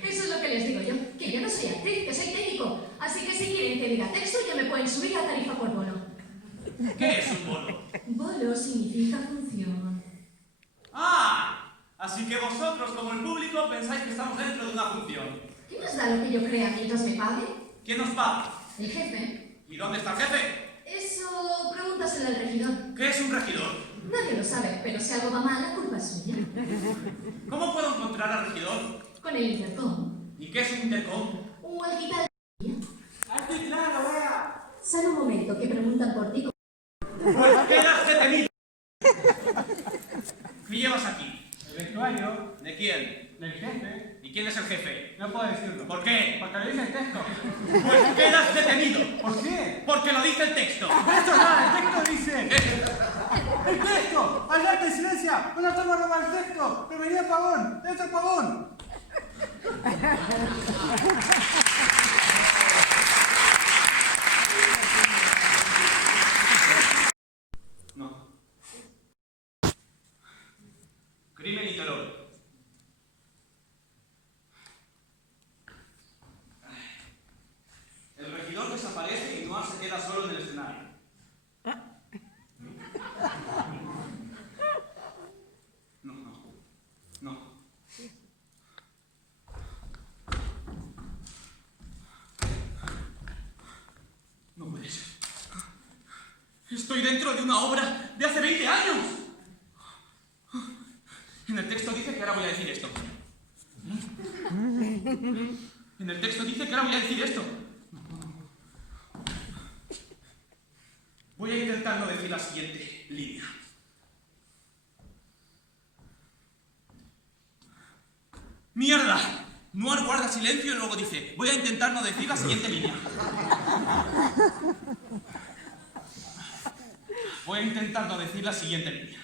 Eso es lo que les digo yo, que yo no soy actriz, que soy técnico. Así que si quieren que diga texto, ya me pueden subir la tarifa por bono. ¿Qué es un bolo? Bolo significa función. ¡Ah! Así que vosotros, como el público, pensáis que estamos dentro de una función. ¿Qué nos da lo que yo crea mientras me pague? ¿Quién nos paga? El jefe. ¿Y dónde está el jefe? Eso pregúntaselo al regidor. ¿Qué es un regidor? Nadie lo sabe, pero si algo va mal, la culpa es suya. ¿Cómo puedo encontrar al regidor? Con el intercom. ¿Y qué es un intercom? Un walkie-talkie. ¡Aquí claro, vea! Solo un momento, que preguntan por ti. ¡Pues quedas detenido! ¿Qué llevas aquí? El vestuario ¿De quién? del jefe. ¿Y quién es el jefe? No puedo decirlo. ¿Por qué? Porque lo dice el texto. ¡Pues quedas detenido! ¿Por qué? Porque lo dice el texto. ¡Esto nada! ¡El texto dice! ¡El texto! ¡Alerta y silencia! ¡Una toma roba el texto! ¡Bienvenido Apagón! ¡Dentro Apagón! No. Crimen y terror. El regidor desaparece y Noir se queda solo en el escenario. No. Estoy dentro de una obra de hace 20 años. En el texto dice que ahora voy a decir esto. En el texto dice que ahora voy a decir esto. Voy a intentar no decir la siguiente línea. ¡Mierda! Noir guarda silencio y luego dice, voy a intentar no decir la siguiente línea. Voy a intentar no decir la siguiente línea.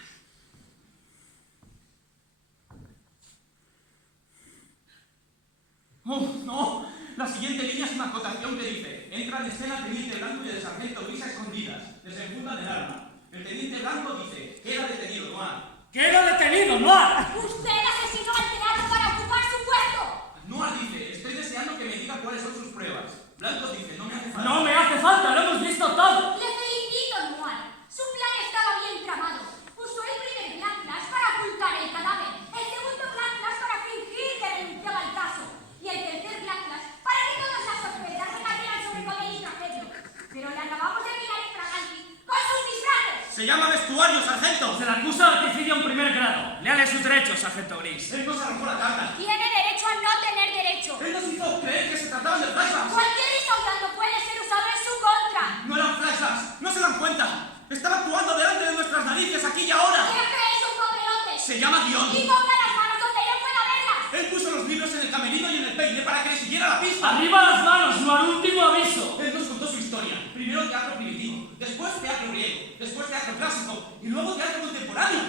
¡Oh, no! La siguiente línea es una acotación que dice, entra en escena el teniente Blanco y el sargento Gris a escondidas. Desenfundan el arma. El teniente Blanco dice, queda detenido, Noir. ¡Queda detenido, Noir! Usted asesinó al teatro para ocupar su puesto. Noir dice, estoy deseando que me diga cuáles son sus pruebas. Blanco dice, no me hace falta. ¡No me hace falta! ¡Lo hemos visto todo! Le felicito, Noir. Su plan estaba bien tramado. Usó el primer Black Flash para ocultar el cadáver, el segundo Black Flash para fingir que renunciaba al caso, y el tercer Black Flash para que todas las sospechas recayeran sobre Coden y Tragedio. Pero le acabamos de mirar en fraganti con sus disfraces. Se llama vestuario, sargento. Se le acusa de homicidio en primer grado. Léale sus derechos, sargento Gris. Él nos arrojó la carta. Tiene derecho a no tener derecho. Él nos hizo creer que se trataban de flashbacks. Cualquier instaurando puede ser usado en su contra. No eran flashbacks. No se dan cuenta. Estaba actuando delante de nuestras narices aquí y ahora. Jefe es un papelote. Se llama guión. Y ponga las manos donde yo pueda verlas. Él puso los libros en el camerino y en el peine para que le siguiera la pista. ¡Arriba las manos! ¡Noir, último aviso! Él nos contó su historia. Primero teatro primitivo, después teatro griego, después teatro clásico y luego teatro contemporáneo.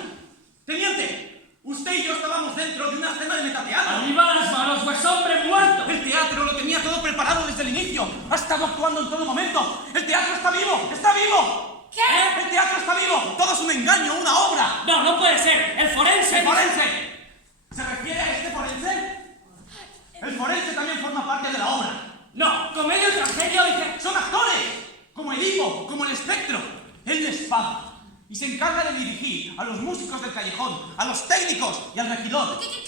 Teniente, usted y yo estábamos dentro de una escena de metateatro. ¡Arriba las manos, pues hombre muerto! El teatro lo tenía todo preparado desde el inicio. Ha estado actuando en todo momento. El teatro está vivo, está vivo. ¿Qué? El teatro está vivo. Todo es un engaño, una obra. No, no puede ser. ¡El forense! ¡El forense! ¿Se refiere a este forense? El forense también forma parte de la obra. No, comedia y tragedia y... Son actores, como Edipo, como el espectro. Él les paga y se encarga de dirigir a los músicos del callejón, a los técnicos y al regidor. ¿Qué es un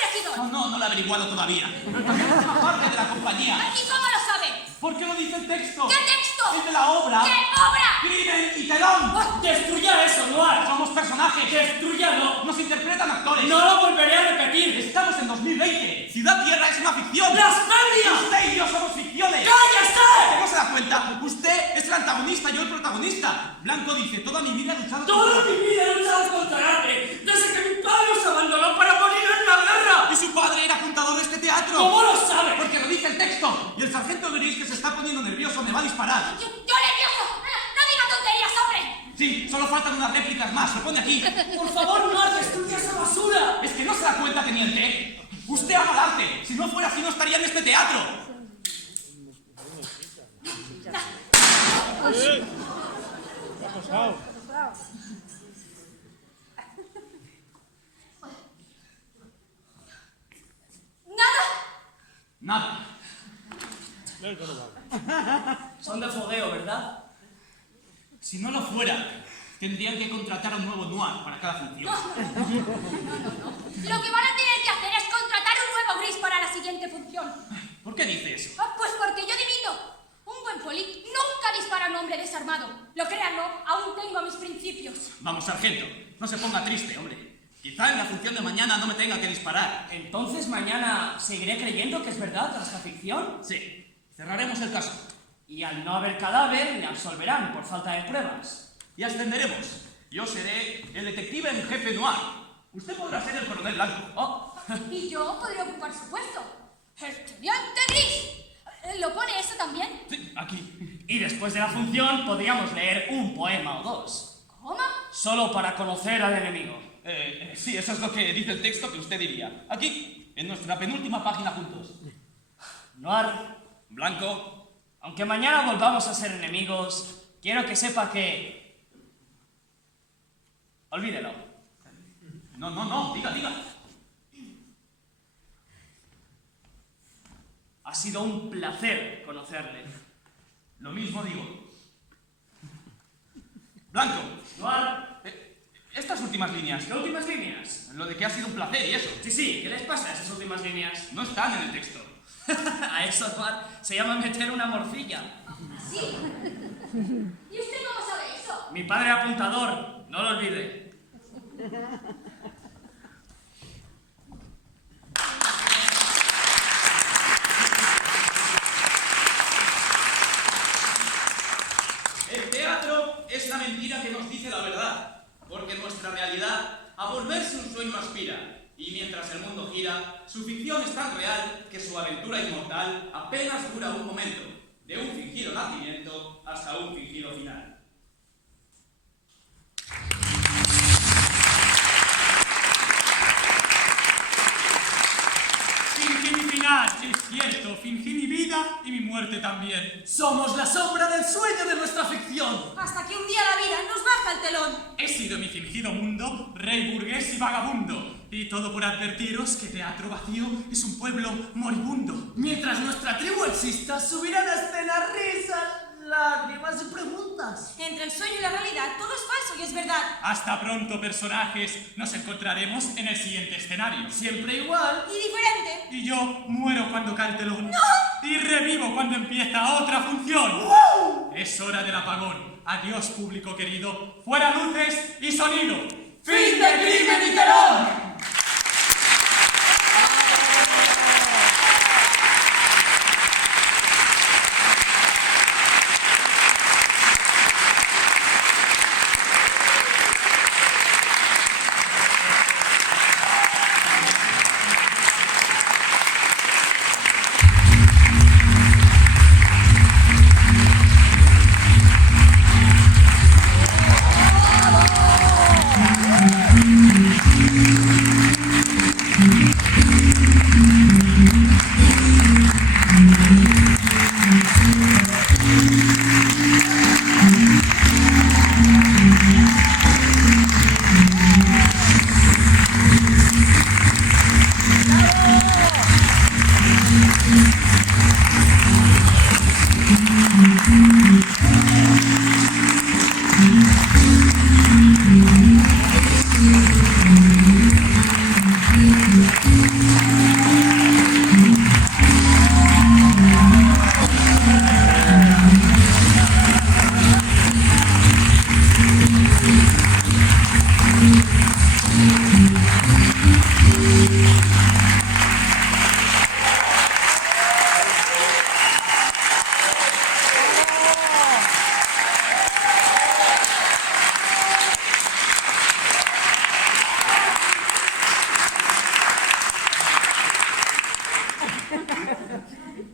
regidor? No lo he averiguado todavía. Pero también forma parte de la compañía. ¿Y cómo lo sabe? ¿Por qué lo dice el texto? ¿Qué texto? El de la obra. ¿Qué obra? Crimen y telón. ¡Destruya eso, Noir! Somos personajes. ¡Destruyalo! Nos interpretan actores. ¡No lo volveré a repetir! Estamos en 2020. Ciudad Tierra es una ficción. ¡Blasfemia! Usted y yo somos ficciones. ¡Cállese! ¿No se da cuenta? Usted es el antagonista, yo el protagonista. Blanco dice, toda mi vida he luchado ¡Toda mi vida he luchado contra el arte! ¡Desde que mi padre os abandonó para morir en la guerra! Y su padre era apuntador de este teatro. ¿Cómo lo sabe? Porque lo dice el texto. Y el sargento Gris, que se está poniendo nervioso, me va a disparar. ¡Yo nervioso! ¡No diga tonterías, hombre! Sí, solo faltan unas réplicas más. Lo pone aquí. ¡Por favor, no destruya esa basura! Es que no se da cuenta, teniente. Usted ama el arte. Si no fuera así, no estaría en este teatro. ¿Qué ha pasado? Nada. Son de fogueo, ¿verdad? Si no lo fuera, tendrían que contratar a un nuevo Noir para cada función. No. Lo que van a tener que hacer es contratar un nuevo Gris para la siguiente función. ¿Por qué dice eso? Pues porque yo dimito. Un buen poli nunca dispara a un hombre desarmado. Lo créanlo, aún tengo mis principios. Vamos, sargento, no se ponga triste, hombre. Quizá en la función de mañana no me tenga que disparar. Entonces mañana seguiré creyendo que es verdad tras la ficción. Sí, cerraremos el caso. Y al no haber cadáver, me absolverán por falta de pruebas. Y ascenderemos. Yo seré el detective en jefe Noir. Usted podrá ser el coronel Blanco. Oh. Y yo podré ocupar su puesto. ¡El teniente Gris! ¿Lo pone eso también? Sí, aquí. Y después de la función podríamos leer un poema o dos. ¿Cómo? Solo para conocer al enemigo. Sí, eso es lo que dice el texto que usted diría. Aquí, en nuestra penúltima página juntos. Noir, Blanco. aunque mañana volvamos a ser enemigos, quiero que sepa que... Olvídelo. No, diga. Ha sido un placer conocerle. Lo mismo digo. Blanco. Noir, Estas últimas líneas. ¿qué últimas líneas? Lo de que ha sido un placer y eso. Sí, ¿qué les pasa a esas últimas líneas? No están en el texto. A eso, Noir, se llama meter una morcilla. ¿Sí? ¿Y usted cómo sabe eso? mi padre apuntador, no lo olvide. El teatro es la mentira que nos dice la verdad, porque nuestra realidad a volverse un sueño aspira, y mientras el mundo gira, su ficción es tan real que su aventura inmortal apenas dura un momento, de un fingido nacimiento hasta un fingido final. Fingí mi final, es cierto, fingí mi vida y mi muerte también. Somos la sombra del sueño de nuestra ficción. Hasta que un día la vida nos baja el telón. He sido mi fingido mundo, rey burgués y vagabundo. Y todo por advertiros que Teatro Vacío es un pueblo moribundo. Mientras nuestra tribu exista, subirán a escena risas, lágrimas y preguntas. Entre el sueño y la realidad, todo es falso y es verdad. Hasta pronto, personajes. Nos encontraremos en el siguiente escenario. Siempre igual. Y diferente. Y yo muero cuando cae el telón. ¡No! Y revivo cuando empieza otra función. ¡Wow! Es hora del apagón. Adiós, público querido. Fuera luces y sonido. ¡Fin de Crimen y Telón!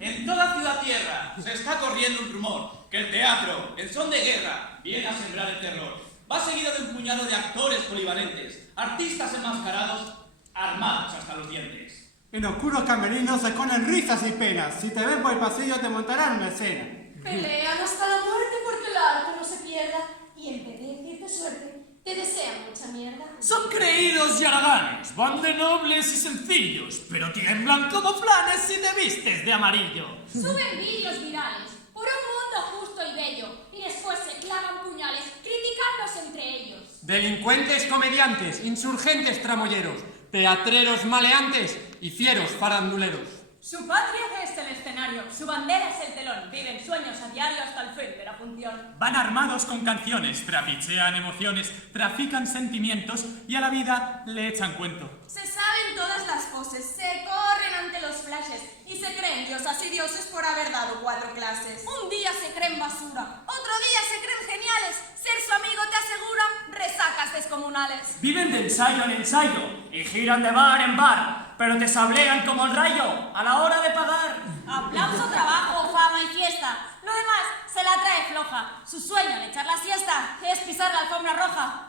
En toda ciudad tierra se está corriendo un rumor que el teatro, en son de guerra, viene a sembrar el terror. Va seguido de un puñado de actores polivalentes, artistas enmascarados, armados hasta los dientes. En oscuros camerinos se esconden risas y penas. Si te ven por el pasillo te montarán una escena. Pelean hasta la muerte porque el arte no se pierda. Y en vez de decirte suerte, te desean mucha mierda. Son creídos y haraganes, van de nobles y sencillos, pero tiemblan como flanes si te vistes de amarillo. Suben vídeos virales por un mundo justo y bello y después se clavan puñales criticándose entre ellos. Delincuentes comediantes, insurgentes tramoyeros, teatreros maleantes y fieros faranduleros. Su patria es el escenario, su bandera es el telón. Viven sueños a diario hasta el fin de la función. Van armados con canciones, trapichean emociones, trafican sentimientos y a la vida le echan cuento. Se saben todas las poses, se corren ante los flashes y se creen diosas y dioses por haber dado 4 clases. Un día se creen basura, otro día se creen geniales. Ser su amigo te asegura resacas descomunales. Viven de ensayo en ensayo y giran de bar en bar, pero te sablean como el rayo a la hora de pagar. Aplauso, trabajo, fama y fiesta. Lo demás se la trae floja. Su sueño de echar la siesta es pisar la alfombra roja.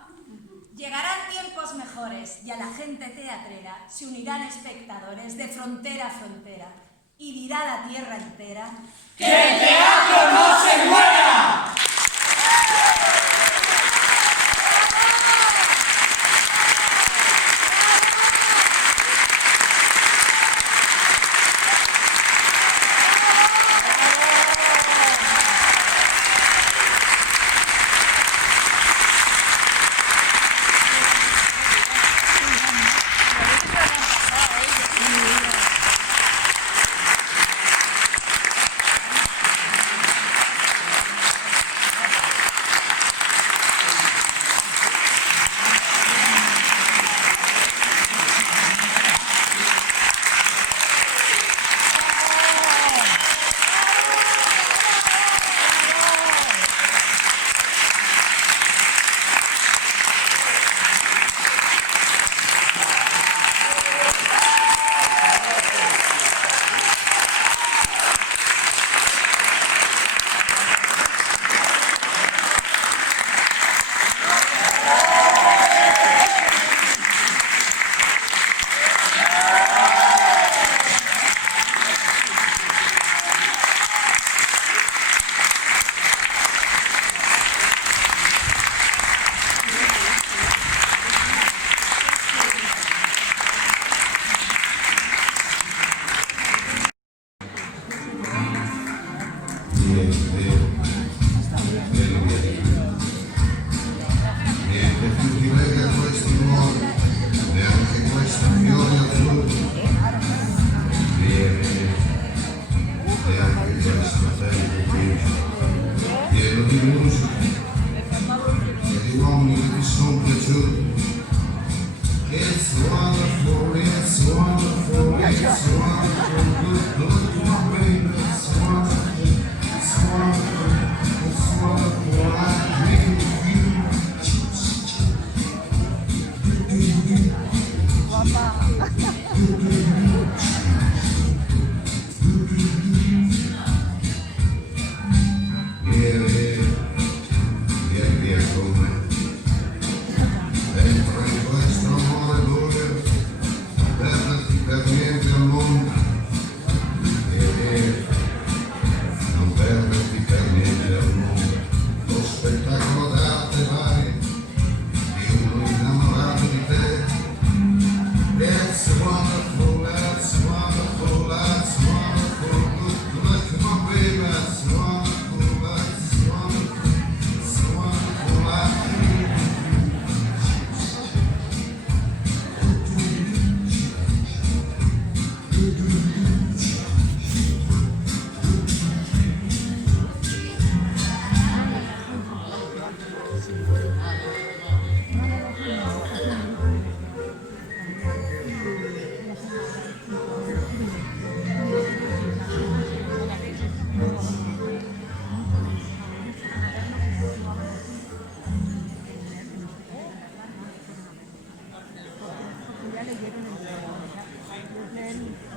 Llegarán tiempos mejores y a la gente teatrera se unirán espectadores de frontera a frontera y dirá la tierra entera ¡que el teatro no se muera! Niente più ti lega questi mori, neanche questi fiori azzurri. Vieni, e anche questo tempo qui, pieno di musica e di uomini che ti sono piaciuti. It's wonderful, it's wonderful, it's wonderful, look my baby, it's wonderful, it's wonderful, it's wonderful, I dream of you. Vieni via con me, entra in questo amore buio, perderti per niente al mondo, non perderti per niente al mondo, lo spettacolo d'arte vai, di uno innamorato di te. It's wonderful, that's wonderful, that's wonderful, look at my baby, that's wonderful, that's wonderful, it's wonderful, I Ya leyeron el